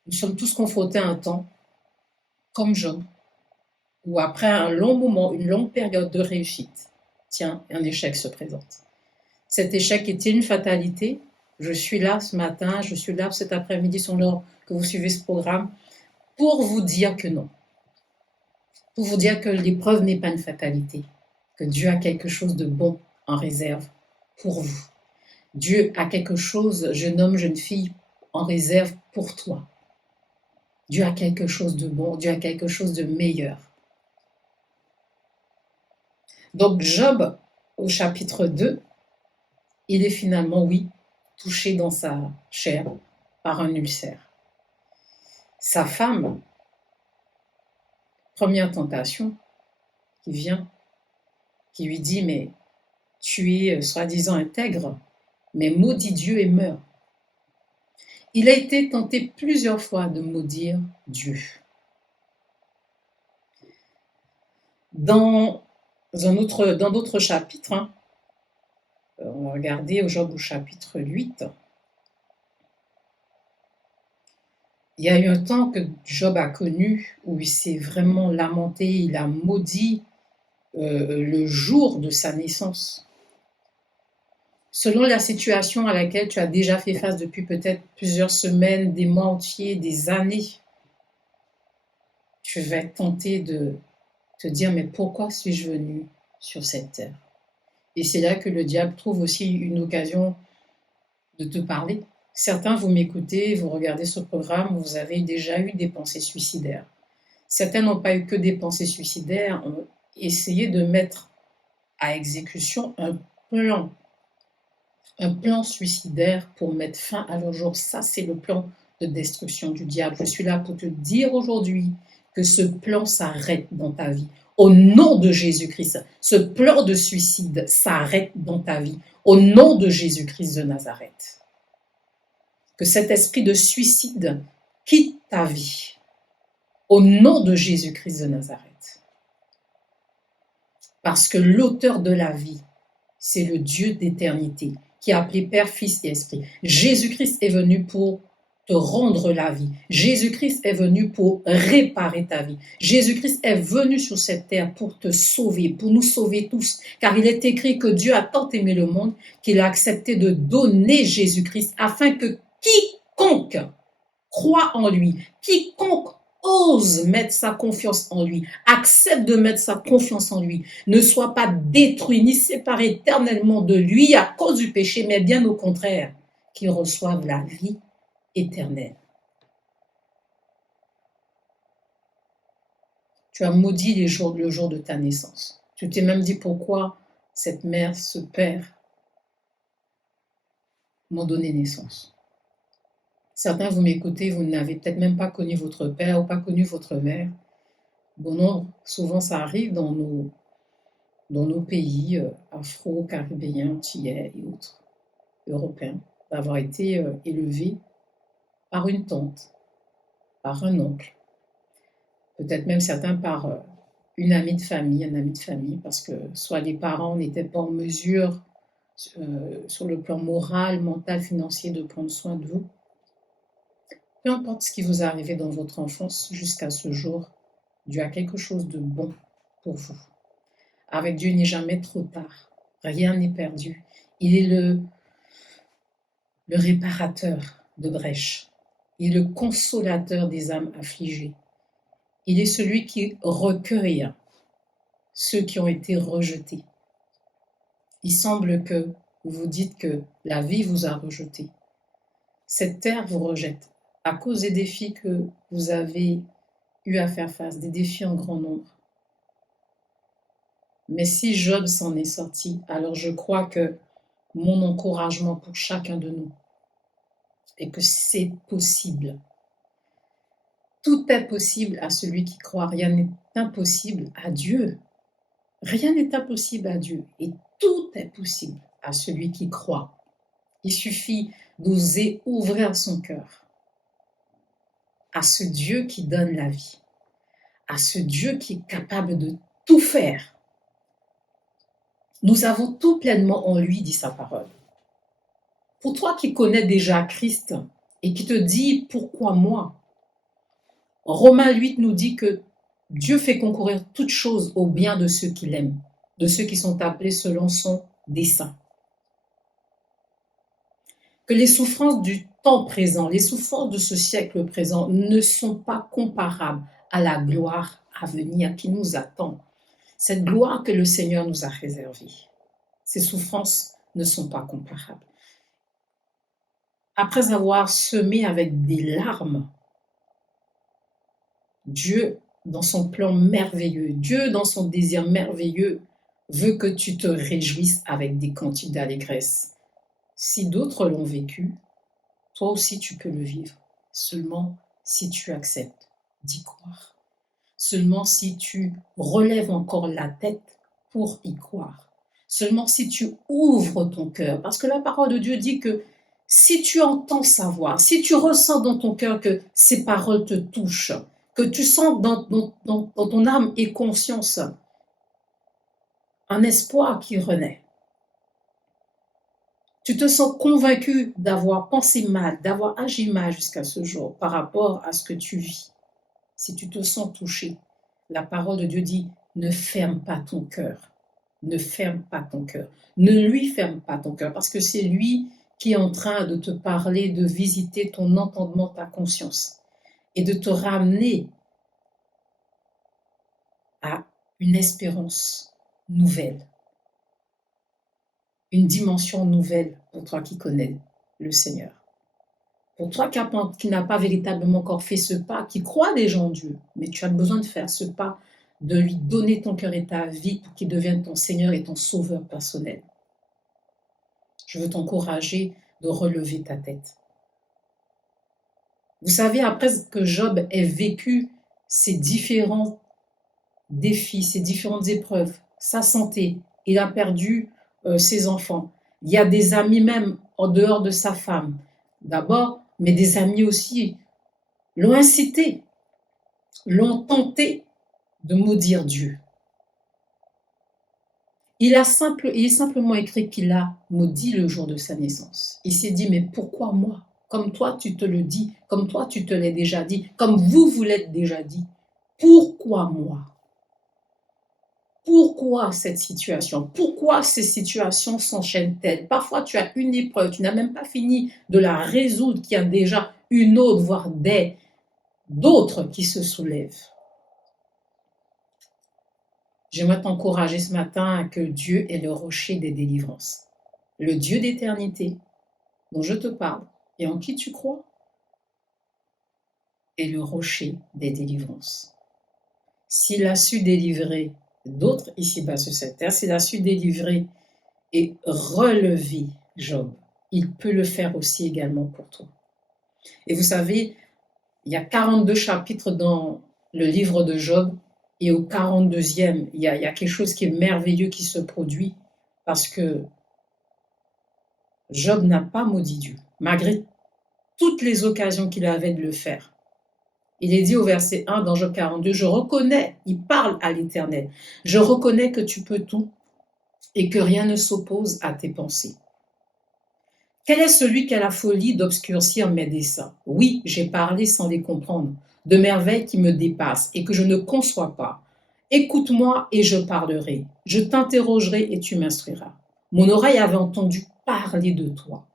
nous sommes tous confrontés à un temps, comme Job, où après un long moment, une longue période de réussite, tiens, un échec se présente. Cet échec est-il une fatalité? Je suis là ce matin, je suis là cet après-midi, sur l'heure que vous suivez ce programme, pour vous dire que non. Pour vous dire que l'épreuve n'est pas une fatalité, que Dieu a quelque chose de bon en réserve pour vous. Dieu a quelque chose, jeune homme, jeune fille, en réserve pour toi. Dieu a quelque chose de bon, Dieu a quelque chose de meilleur. Donc Job, au chapitre 2, il est finalement, oui, touché dans sa chair par un ulcère. Sa femme, première tentation qui vient, qui lui dit, mais tu es soi-disant intègre, mais maudis Dieu et meurs. Il a été tenté plusieurs fois de maudire Dieu. Dans d'autres chapitres, hein, on va regarder au Job au chapitre 8, il y a eu un temps que Job a connu où il s'est vraiment lamenté, il a maudit le jour de sa naissance. Selon la situation à laquelle tu as déjà fait face depuis peut-être plusieurs semaines, des mois entiers, des années, tu vas être tenté de te dire, mais pourquoi suis-je venu sur cette terre? Et c'est là que le diable trouve aussi une occasion de te parler. Certains, vous m'écoutez, vous regardez ce programme, vous avez déjà eu des pensées suicidaires. Certains n'ont pas eu que des pensées suicidaires, ont essayé de mettre à exécution un plan suicidaire pour mettre fin à leur jour. Ça, c'est le plan de destruction du diable. Je suis là pour te dire aujourd'hui que ce plan s'arrête dans ta vie. Au nom de Jésus-Christ, ce plan de suicide s'arrête dans ta vie. Au nom de Jésus-Christ de Nazareth. Que cet esprit de suicide quitte ta vie. Au nom de Jésus-Christ de Nazareth. Parce que l'auteur de la vie, c'est le Dieu d'éternité qui a appelé Père, Fils et Esprit. Jésus-Christ est venu pour te rendre la vie. Jésus-Christ est venu pour réparer ta vie. Jésus-Christ est venu sur cette terre pour te sauver, pour nous sauver tous. Car il est écrit que Dieu a tant aimé le monde qu'il a accepté de donner Jésus-Christ afin que quiconque croit en lui, quiconque ose mettre sa confiance en lui, accepte de mettre sa confiance en lui, ne soit pas détruit ni séparé éternellement de lui à cause du péché, mais bien au contraire, qu'il reçoive la vie éternelle. Tu as maudit le jour de ta naissance. Tu t'es même dit pourquoi cette mère, ce père m'ont donné naissance. Certains, vous m'écoutez, vous n'avez peut-être même pas connu votre père ou pas connu votre mère. Bon, non, souvent ça arrive dans nos pays afro-caribéens, antillais et autres, européens, d'avoir été élevés par une tante, par un oncle, peut-être même certains par une amie de famille, un ami de famille, parce que soit les parents n'étaient pas en mesure, sur le plan moral, mental, financier, de prendre soin de vous. Peu importe ce qui vous est arrivé dans votre enfance jusqu'à ce jour, Dieu a quelque chose de bon pour vous. Avec Dieu, il n'est jamais trop tard. Rien n'est perdu. Il est le réparateur de brèches. Il est le consolateur des âmes affligées. Il est celui qui recueille ceux qui ont été rejetés. Il semble que vous vous dites que la vie vous a rejeté. Cette terre vous rejette à cause des défis que vous avez eu à faire face, des défis en grand nombre. Mais si Job s'en est sorti, alors je crois que mon encouragement pour chacun de nous est que c'est possible. Tout est possible à celui qui croit. Rien n'est impossible à Dieu. Rien n'est impossible à Dieu. Et tout est possible à celui qui croit. Il suffit d'oser ouvrir son cœur à ce Dieu qui donne la vie, à ce Dieu qui est capable de tout faire. Nous avons tout pleinement en lui, dit sa parole. Pour toi qui connais déjà Christ et qui te dis « Pourquoi moi ?» Romains 8 nous dit que Dieu fait concourir toutes choses au bien de ceux qui l'aiment, de ceux qui sont appelés selon son dessein. Que les souffrances du temps présent, les souffrances de ce siècle présent ne sont pas comparables à la gloire à venir qui nous attend. Cette gloire que le Seigneur nous a réservée. Ces souffrances ne sont pas comparables. Après avoir semé avec des larmes, Dieu, dans son plan merveilleux, Dieu, dans son désir merveilleux, veut que tu te réjouisses avec des cantiques d'allégresse. Si d'autres l'ont vécu, toi aussi tu peux le vivre, seulement si tu acceptes d'y croire. seulement si tu relèves encore la tête pour y croire, seulement si tu ouvres ton cœur. Parce que la parole de Dieu dit que si tu entends sa voix, si tu ressens dans ton cœur que ces paroles te touchent, que tu sens dans ton âme et conscience un espoir qui renaît, tu te sens convaincu d'avoir pensé mal, d'avoir agi mal jusqu'à ce jour par rapport à ce que tu vis. Si tu te sens touché, la parole de Dieu dit, ne ferme pas ton cœur. Ne ferme pas ton cœur. Ne lui ferme pas ton cœur parce que c'est lui qui est en train de te parler, de visiter ton entendement, ta conscience et de te ramener à une espérance nouvelle. Une dimension nouvelle pour toi qui connais le Seigneur. Pour toi qui n'a pas véritablement encore fait ce pas, qui croit déjà en Dieu, mais tu as besoin de faire ce pas, de lui donner ton cœur et ta vie pour qu'il devienne ton Seigneur et ton sauveur personnel. Je veux t'encourager de relever ta tête. Vous savez, après que Job ait vécu ces différents défis, ces différentes épreuves, sa santé, il a perdu ses enfants. Il y a des amis même en dehors de sa femme, d'abord, mais des amis aussi l'ont incité, l'ont tenté de maudire Dieu. Il est simplement écrit qu'il a maudit le jour de sa naissance. Il s'est dit, mais pourquoi moi? Comme toi tu te le dis, comme toi tu te l'es déjà dit, comme vous l'êtes déjà dit. Pourquoi moi? Pourquoi cette situation? Pourquoi ces situations s'enchaînent-elles? Parfois, tu as une épreuve, tu n'as même pas fini de la résoudre, qu'il y a déjà une autre, voire d'autres qui se soulèvent. J'aimerais t'encourager ce matin que Dieu est le rocher des délivrances. Le Dieu d'éternité dont je te parle et en qui tu crois est le rocher des délivrances. S'il a su délivrer d'autres ici-bas sur cette terre, s'il a su délivrer et relever Job, il peut le faire aussi également pour toi. Et vous savez, il y a 42 chapitres dans le livre de Job, et au 42e, il y a quelque chose qui est merveilleux qui se produit, parce que Job n'a pas maudit Dieu, malgré toutes les occasions qu'il avait de le faire. Il est dit au verset 1 dans Job 42, « Je reconnais, il parle à l'Éternel, je reconnais que tu peux tout et que rien ne s'oppose à tes pensées. Quel est celui qui a la folie d'obscurcir mes desseins? Oui, j'ai parlé sans les comprendre, de merveilles qui me dépassent et que je ne conçois pas. Écoute-moi et je parlerai, je t'interrogerai et tu m'instruiras. Mon oreille avait entendu parler de toi,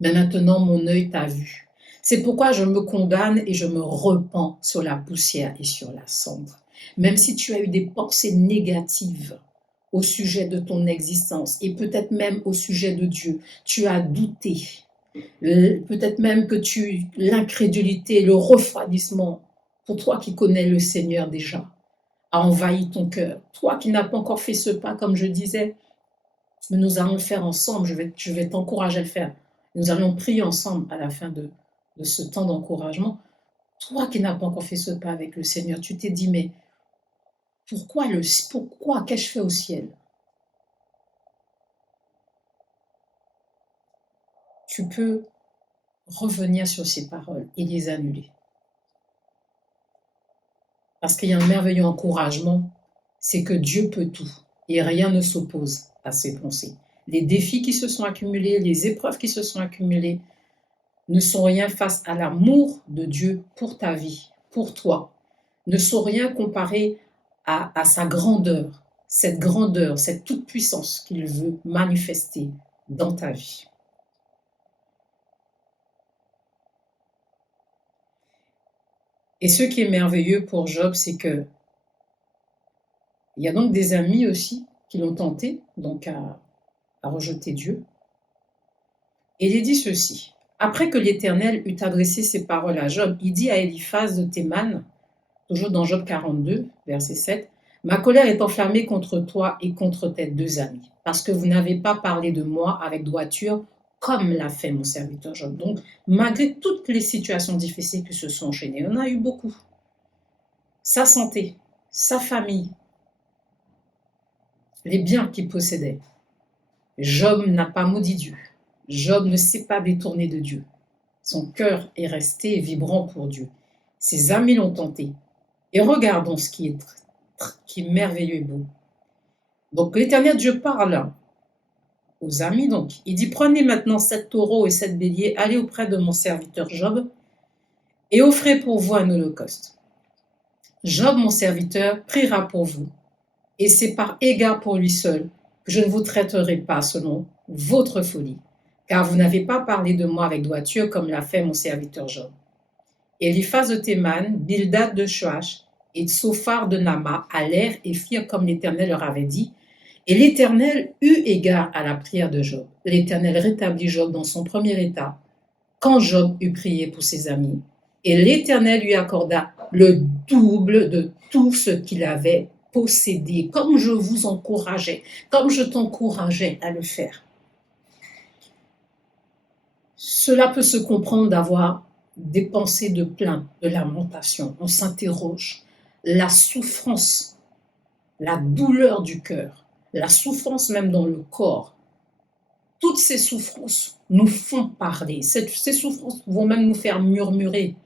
mais maintenant mon œil t'a vu. C'est pourquoi je me condamne et je me repens sur la poussière et sur la cendre. Même si tu as eu des pensées négatives au sujet de ton existence et peut-être même au sujet de Dieu, tu as douté. Peut-être même que l'incrédulité, le refroidissement, pour toi qui connais le Seigneur déjà, a envahi ton cœur. Toi qui n'as pas encore fait ce pas, comme je disais, mais nous allons le faire ensemble, je vais t'encourager à le faire. Nous allons prier ensemble à la fin de ce temps d'encouragement. Toi qui n'as pas encore fait ce pas avec le Seigneur, tu t'es dit, mais pourquoi qu'ai-je fait au ciel? Tu peux revenir sur ces paroles et les annuler. Parce qu'il y a un merveilleux encouragement, c'est que Dieu peut tout et rien ne s'oppose à ses pensées. Les défis qui se sont accumulés, les épreuves qui se sont accumulées ne sont rien face à l'amour de Dieu pour ta vie, pour toi. Ne sont rien comparé à sa grandeur, cette toute-puissance qu'il veut manifester dans ta vie. Et ce qui est merveilleux pour Job, c'est que il y a donc des amis aussi qui l'ont tenté donc à rejeter Dieu. Et il est dit ceci. Après que l'Éternel eut adressé ses paroles à Job, il dit à Eliphaz de Théman, toujours dans Job 42, verset 7, « Ma colère est enflammée contre toi et contre tes deux amis, parce que vous n'avez pas parlé de moi avec droiture, comme l'a fait mon serviteur Job. » Donc, malgré toutes les situations difficiles qui se sont enchaînées, on a eu beaucoup. sa santé, sa famille, les biens qu'il possédait. Job n'a pas maudit Dieu. Job ne s'est pas détourné de Dieu. Son cœur est resté vibrant pour Dieu. Ses amis l'ont tenté. Et regardons ce qui est merveilleux et beau. Donc l'Éternel Dieu parle aux amis. Donc il dit, prenez maintenant 7 taureaux et 7 béliers, allez auprès de mon serviteur Job et offrez pour vous un holocauste. Job, mon serviteur, priera pour vous, et c'est par égard pour lui seul que je ne vous traiterai pas selon votre folie, car vous n'avez pas parlé de moi avec droiture comme l'a fait mon serviteur Job. Eliphaz de Théman, Bildad de Shoach et Tsophar de Nama allèrent et firent comme l'Éternel leur avait dit, et l'Éternel eut égard à la prière de Job. L'Éternel rétablit Job dans son premier état, quand Job eut prié pour ses amis, et l'Éternel lui accorda le double de tout ce qu'il avait possédé, comme je vous encourageais, comme je t'encourageais à le faire. Cela peut se comprendre d'avoir des pensées de plainte, de lamentation. On s'interroge. La souffrance, la douleur du cœur, la souffrance même dans le corps, toutes ces souffrances nous font parler. Ces souffrances vont même nous faire murmurer.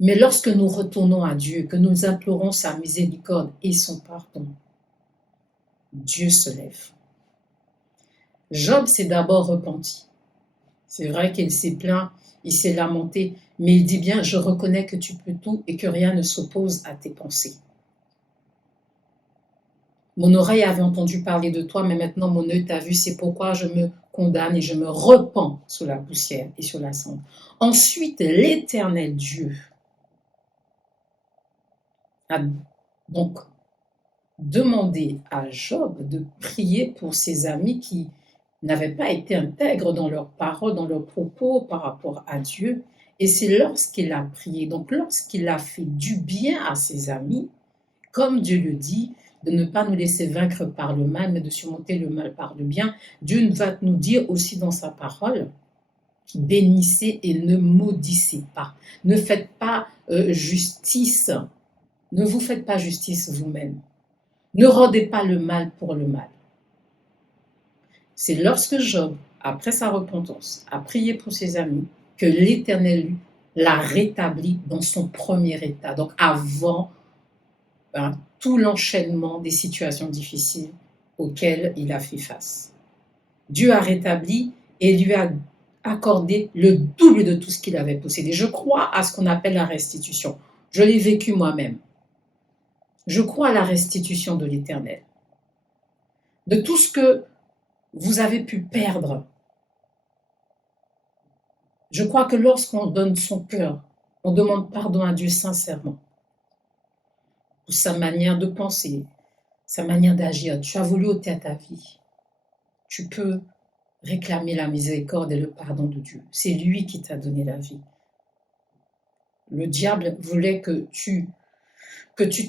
Mais lorsque nous retournons à Dieu, que nous implorons sa miséricorde et son pardon, Dieu se lève. Job s'est d'abord repenti. C'est vrai qu'il s'est plaint, il s'est lamenté, mais il dit bien, je reconnais que tu peux tout et que rien ne s'oppose à tes pensées. Mon oreille avait entendu parler de toi, mais maintenant mon œil t'a vu, c'est pourquoi je me condamne et je me repens sous la poussière et sur la cendre. Ensuite, l'Éternel Dieu a donc demandé à Job de prier pour ses amis qui n'avaient pas été intègres dans leurs paroles, dans leurs propos par rapport à Dieu. Et c'est lorsqu'il a prié, donc lorsqu'il a fait du bien à ses amis, comme Dieu le dit, de ne pas nous laisser vaincre par le mal, mais de surmonter le mal par le bien, Dieu va nous dire aussi dans sa parole, bénissez et ne maudissez pas. Ne faites pas justice. Ne vous faites pas justice vous-même. Ne rendez pas le mal pour le mal. C'est lorsque Job, après sa repentance, a prié pour ses amis, que l'Éternel l'a rétabli dans son premier état. Donc avant tout l'enchaînement des situations difficiles auxquelles il a fait face. Dieu a rétabli et lui a accordé le double de tout ce qu'il avait possédé. Je crois à ce qu'on appelle la restitution. Je l'ai vécu moi-même. Je crois à la restitution de l'Éternel. De tout ce que vous avez pu perdre. Je crois que lorsqu'on donne son cœur, on demande pardon à Dieu sincèrement. Pour sa manière de penser, sa manière d'agir. Tu as voulu ôter à ta vie. Tu peux réclamer la miséricorde et le pardon de Dieu. C'est lui qui t'a donné la vie. Le diable voulait que tu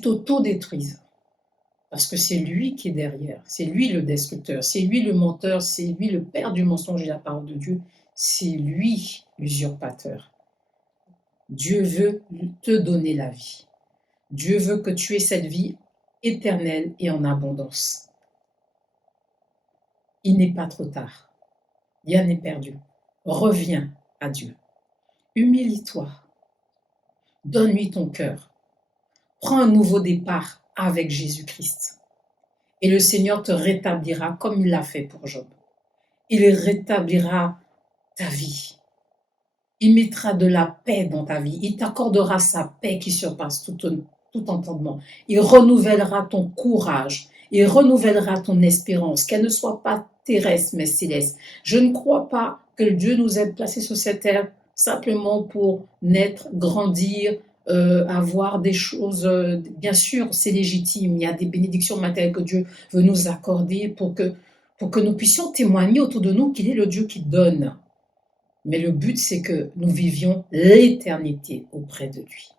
t'auto-détruises. Parce que c'est lui qui est derrière. C'est lui le destructeur. C'est lui le menteur. C'est lui le père du mensonge et la parole de Dieu. C'est lui l'usurpateur. Dieu veut te donner la vie. Dieu veut que tu aies cette vie éternelle et en abondance. Il n'est pas trop tard. Rien n'est perdu. Reviens à Dieu. Humilie-toi. Donne-lui ton cœur. Prends un nouveau départ avec Jésus-Christ. Et le Seigneur te rétablira comme il l'a fait pour Job. Il rétablira ta vie. Il mettra de la paix dans ta vie. Il t'accordera sa paix qui surpasse tout entendement. Il renouvellera ton courage. Il renouvellera ton espérance. Qu'elle ne soit pas terrestre mais céleste. Je ne crois pas que Dieu nous ait placés sur cette terre simplement pour naître, grandir, avoir des choses. Bien sûr, c'est légitime. Il y a des bénédictions matérielles que Dieu veut nous accorder pour que nous puissions témoigner autour de nous qu'il est le Dieu qui donne. Mais le but, c'est que nous vivions l'éternité auprès de lui.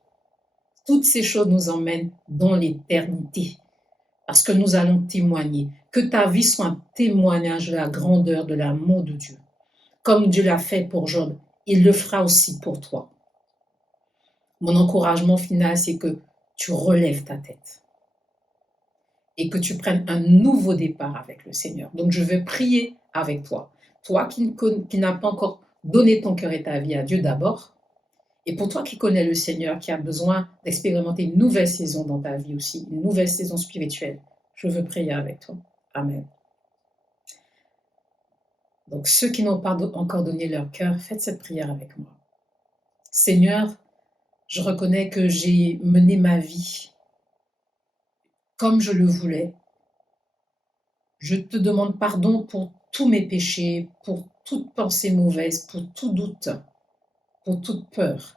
Toutes ces choses nous emmènent dans l'éternité. Parce que nous allons témoigner. Que ta vie soit un témoignage de la grandeur, de l'amour de Dieu. Comme Dieu l'a fait pour Job, il le fera aussi pour toi. Mon encouragement final, c'est que tu relèves ta tête et que tu prennes un nouveau départ avec le Seigneur. Donc, je vais prier avec toi. Toi qui n'as pas encore donné ton cœur et ta vie à Dieu d'abord, et pour toi qui connais le Seigneur, qui a besoin d'expérimenter une nouvelle saison dans ta vie aussi, une nouvelle saison spirituelle, je veux prier avec toi. Amen. Donc, ceux qui n'ont pas encore donné leur cœur, faites cette prière avec moi. Seigneur, je reconnais que j'ai mené ma vie comme je le voulais. Je te demande pardon pour tous mes péchés, pour toute pensée mauvaise, pour tout doute, pour toute peur.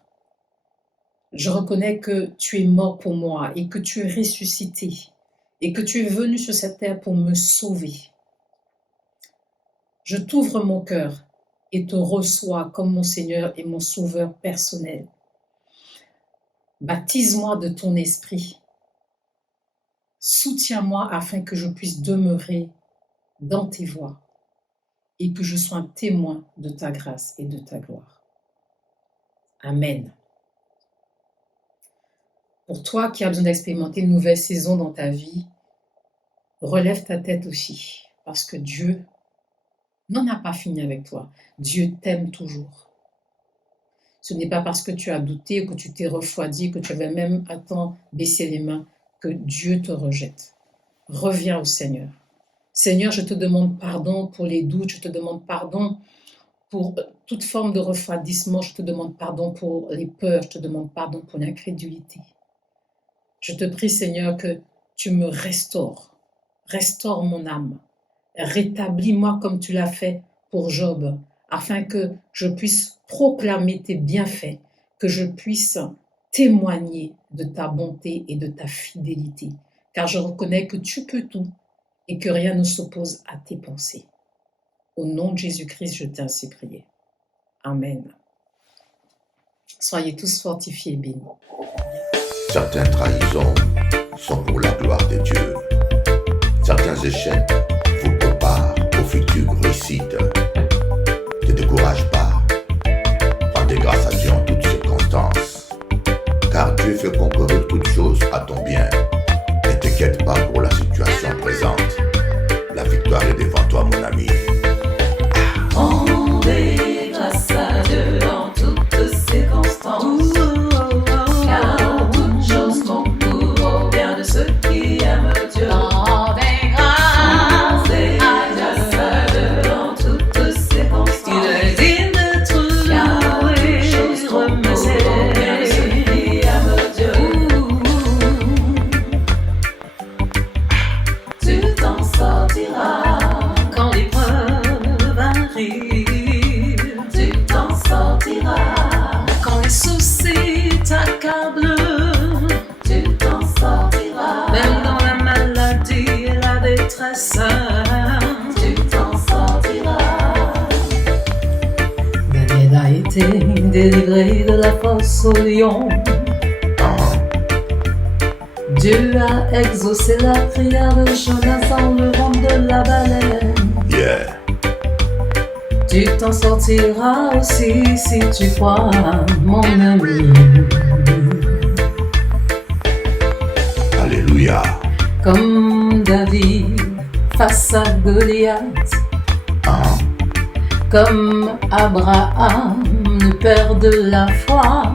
Je reconnais que tu es mort pour moi et que tu es ressuscité et que tu es venu sur cette terre pour me sauver. Je t'ouvre mon cœur et te reçois comme mon Seigneur et mon Sauveur personnel. Baptise-moi de ton esprit. Soutiens-moi afin que je puisse demeurer dans tes voies et que je sois un témoin de ta grâce et de ta gloire. Amen. Pour toi qui as besoin d'expérimenter une nouvelle saison dans ta vie, relève ta tête aussi, parce que Dieu n'en a pas fini avec toi. Dieu t'aime toujours. Ce n'est pas parce que tu as douté, que tu t'es refroidi, que tu avais même à temps baissé les mains, que Dieu te rejette. Reviens au Seigneur. Seigneur, je te demande pardon pour les doutes, je te demande pardon pour toute forme de refroidissement, je te demande pardon pour les peurs, je te demande pardon pour l'incrédulité. Je te prie, Seigneur, que tu me restaures. Restaure mon âme. Rétablis-moi comme tu l'as fait pour Job, afin que je puisse proclamer tes bienfaits, que je puisse témoigner de ta bonté et de ta fidélité, car je reconnais que tu peux tout et que rien ne s'oppose à tes pensées. Au nom de Jésus-Christ, je t'ai ainsi prié. Amen. Soyez tous fortifiés et bénis. Certaines trahisons sont pour la gloire de Dieu. Certains échecs vous préparent aux futures réussites. Ne te décourage pas. Rendez grâce à Dieu en toutes circonstances. Car Dieu fait concourir toutes choses à ton bien. Ne t'inquiète pas pour la situation présente. La victoire est devant toi, mon ami. Rendez grâce à Dieu en toutes circonstances. Car toutes choses concourent au bien de ceux qui aiment Dieu. Rendez grâce à Dieu en toutes circonstances. Il est digne d'être loué, remercié au bien de ceux qui aiment Dieu. Tu t'en sortiras quand l'épreuve arrive. Tu t'en sortiras quand les soucis t'accablent. Tu t'en sortiras même dans la maladie et la détresse. Tu t'en sortiras. Daniel a été délivré de la fosse au lion. Dieu a exaucé la prière de Jonas dans le ventre de la baleine. Yeah. Tu t'en sortiras aussi si tu crois, mon ami. Alléluia. Comme David face à Goliath. Comme Abraham, le père de la foi.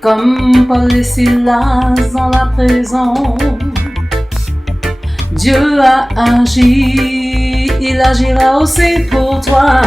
Comme Paul et Silas dans la prison. Dieu a agi, il agira aussi pour toi.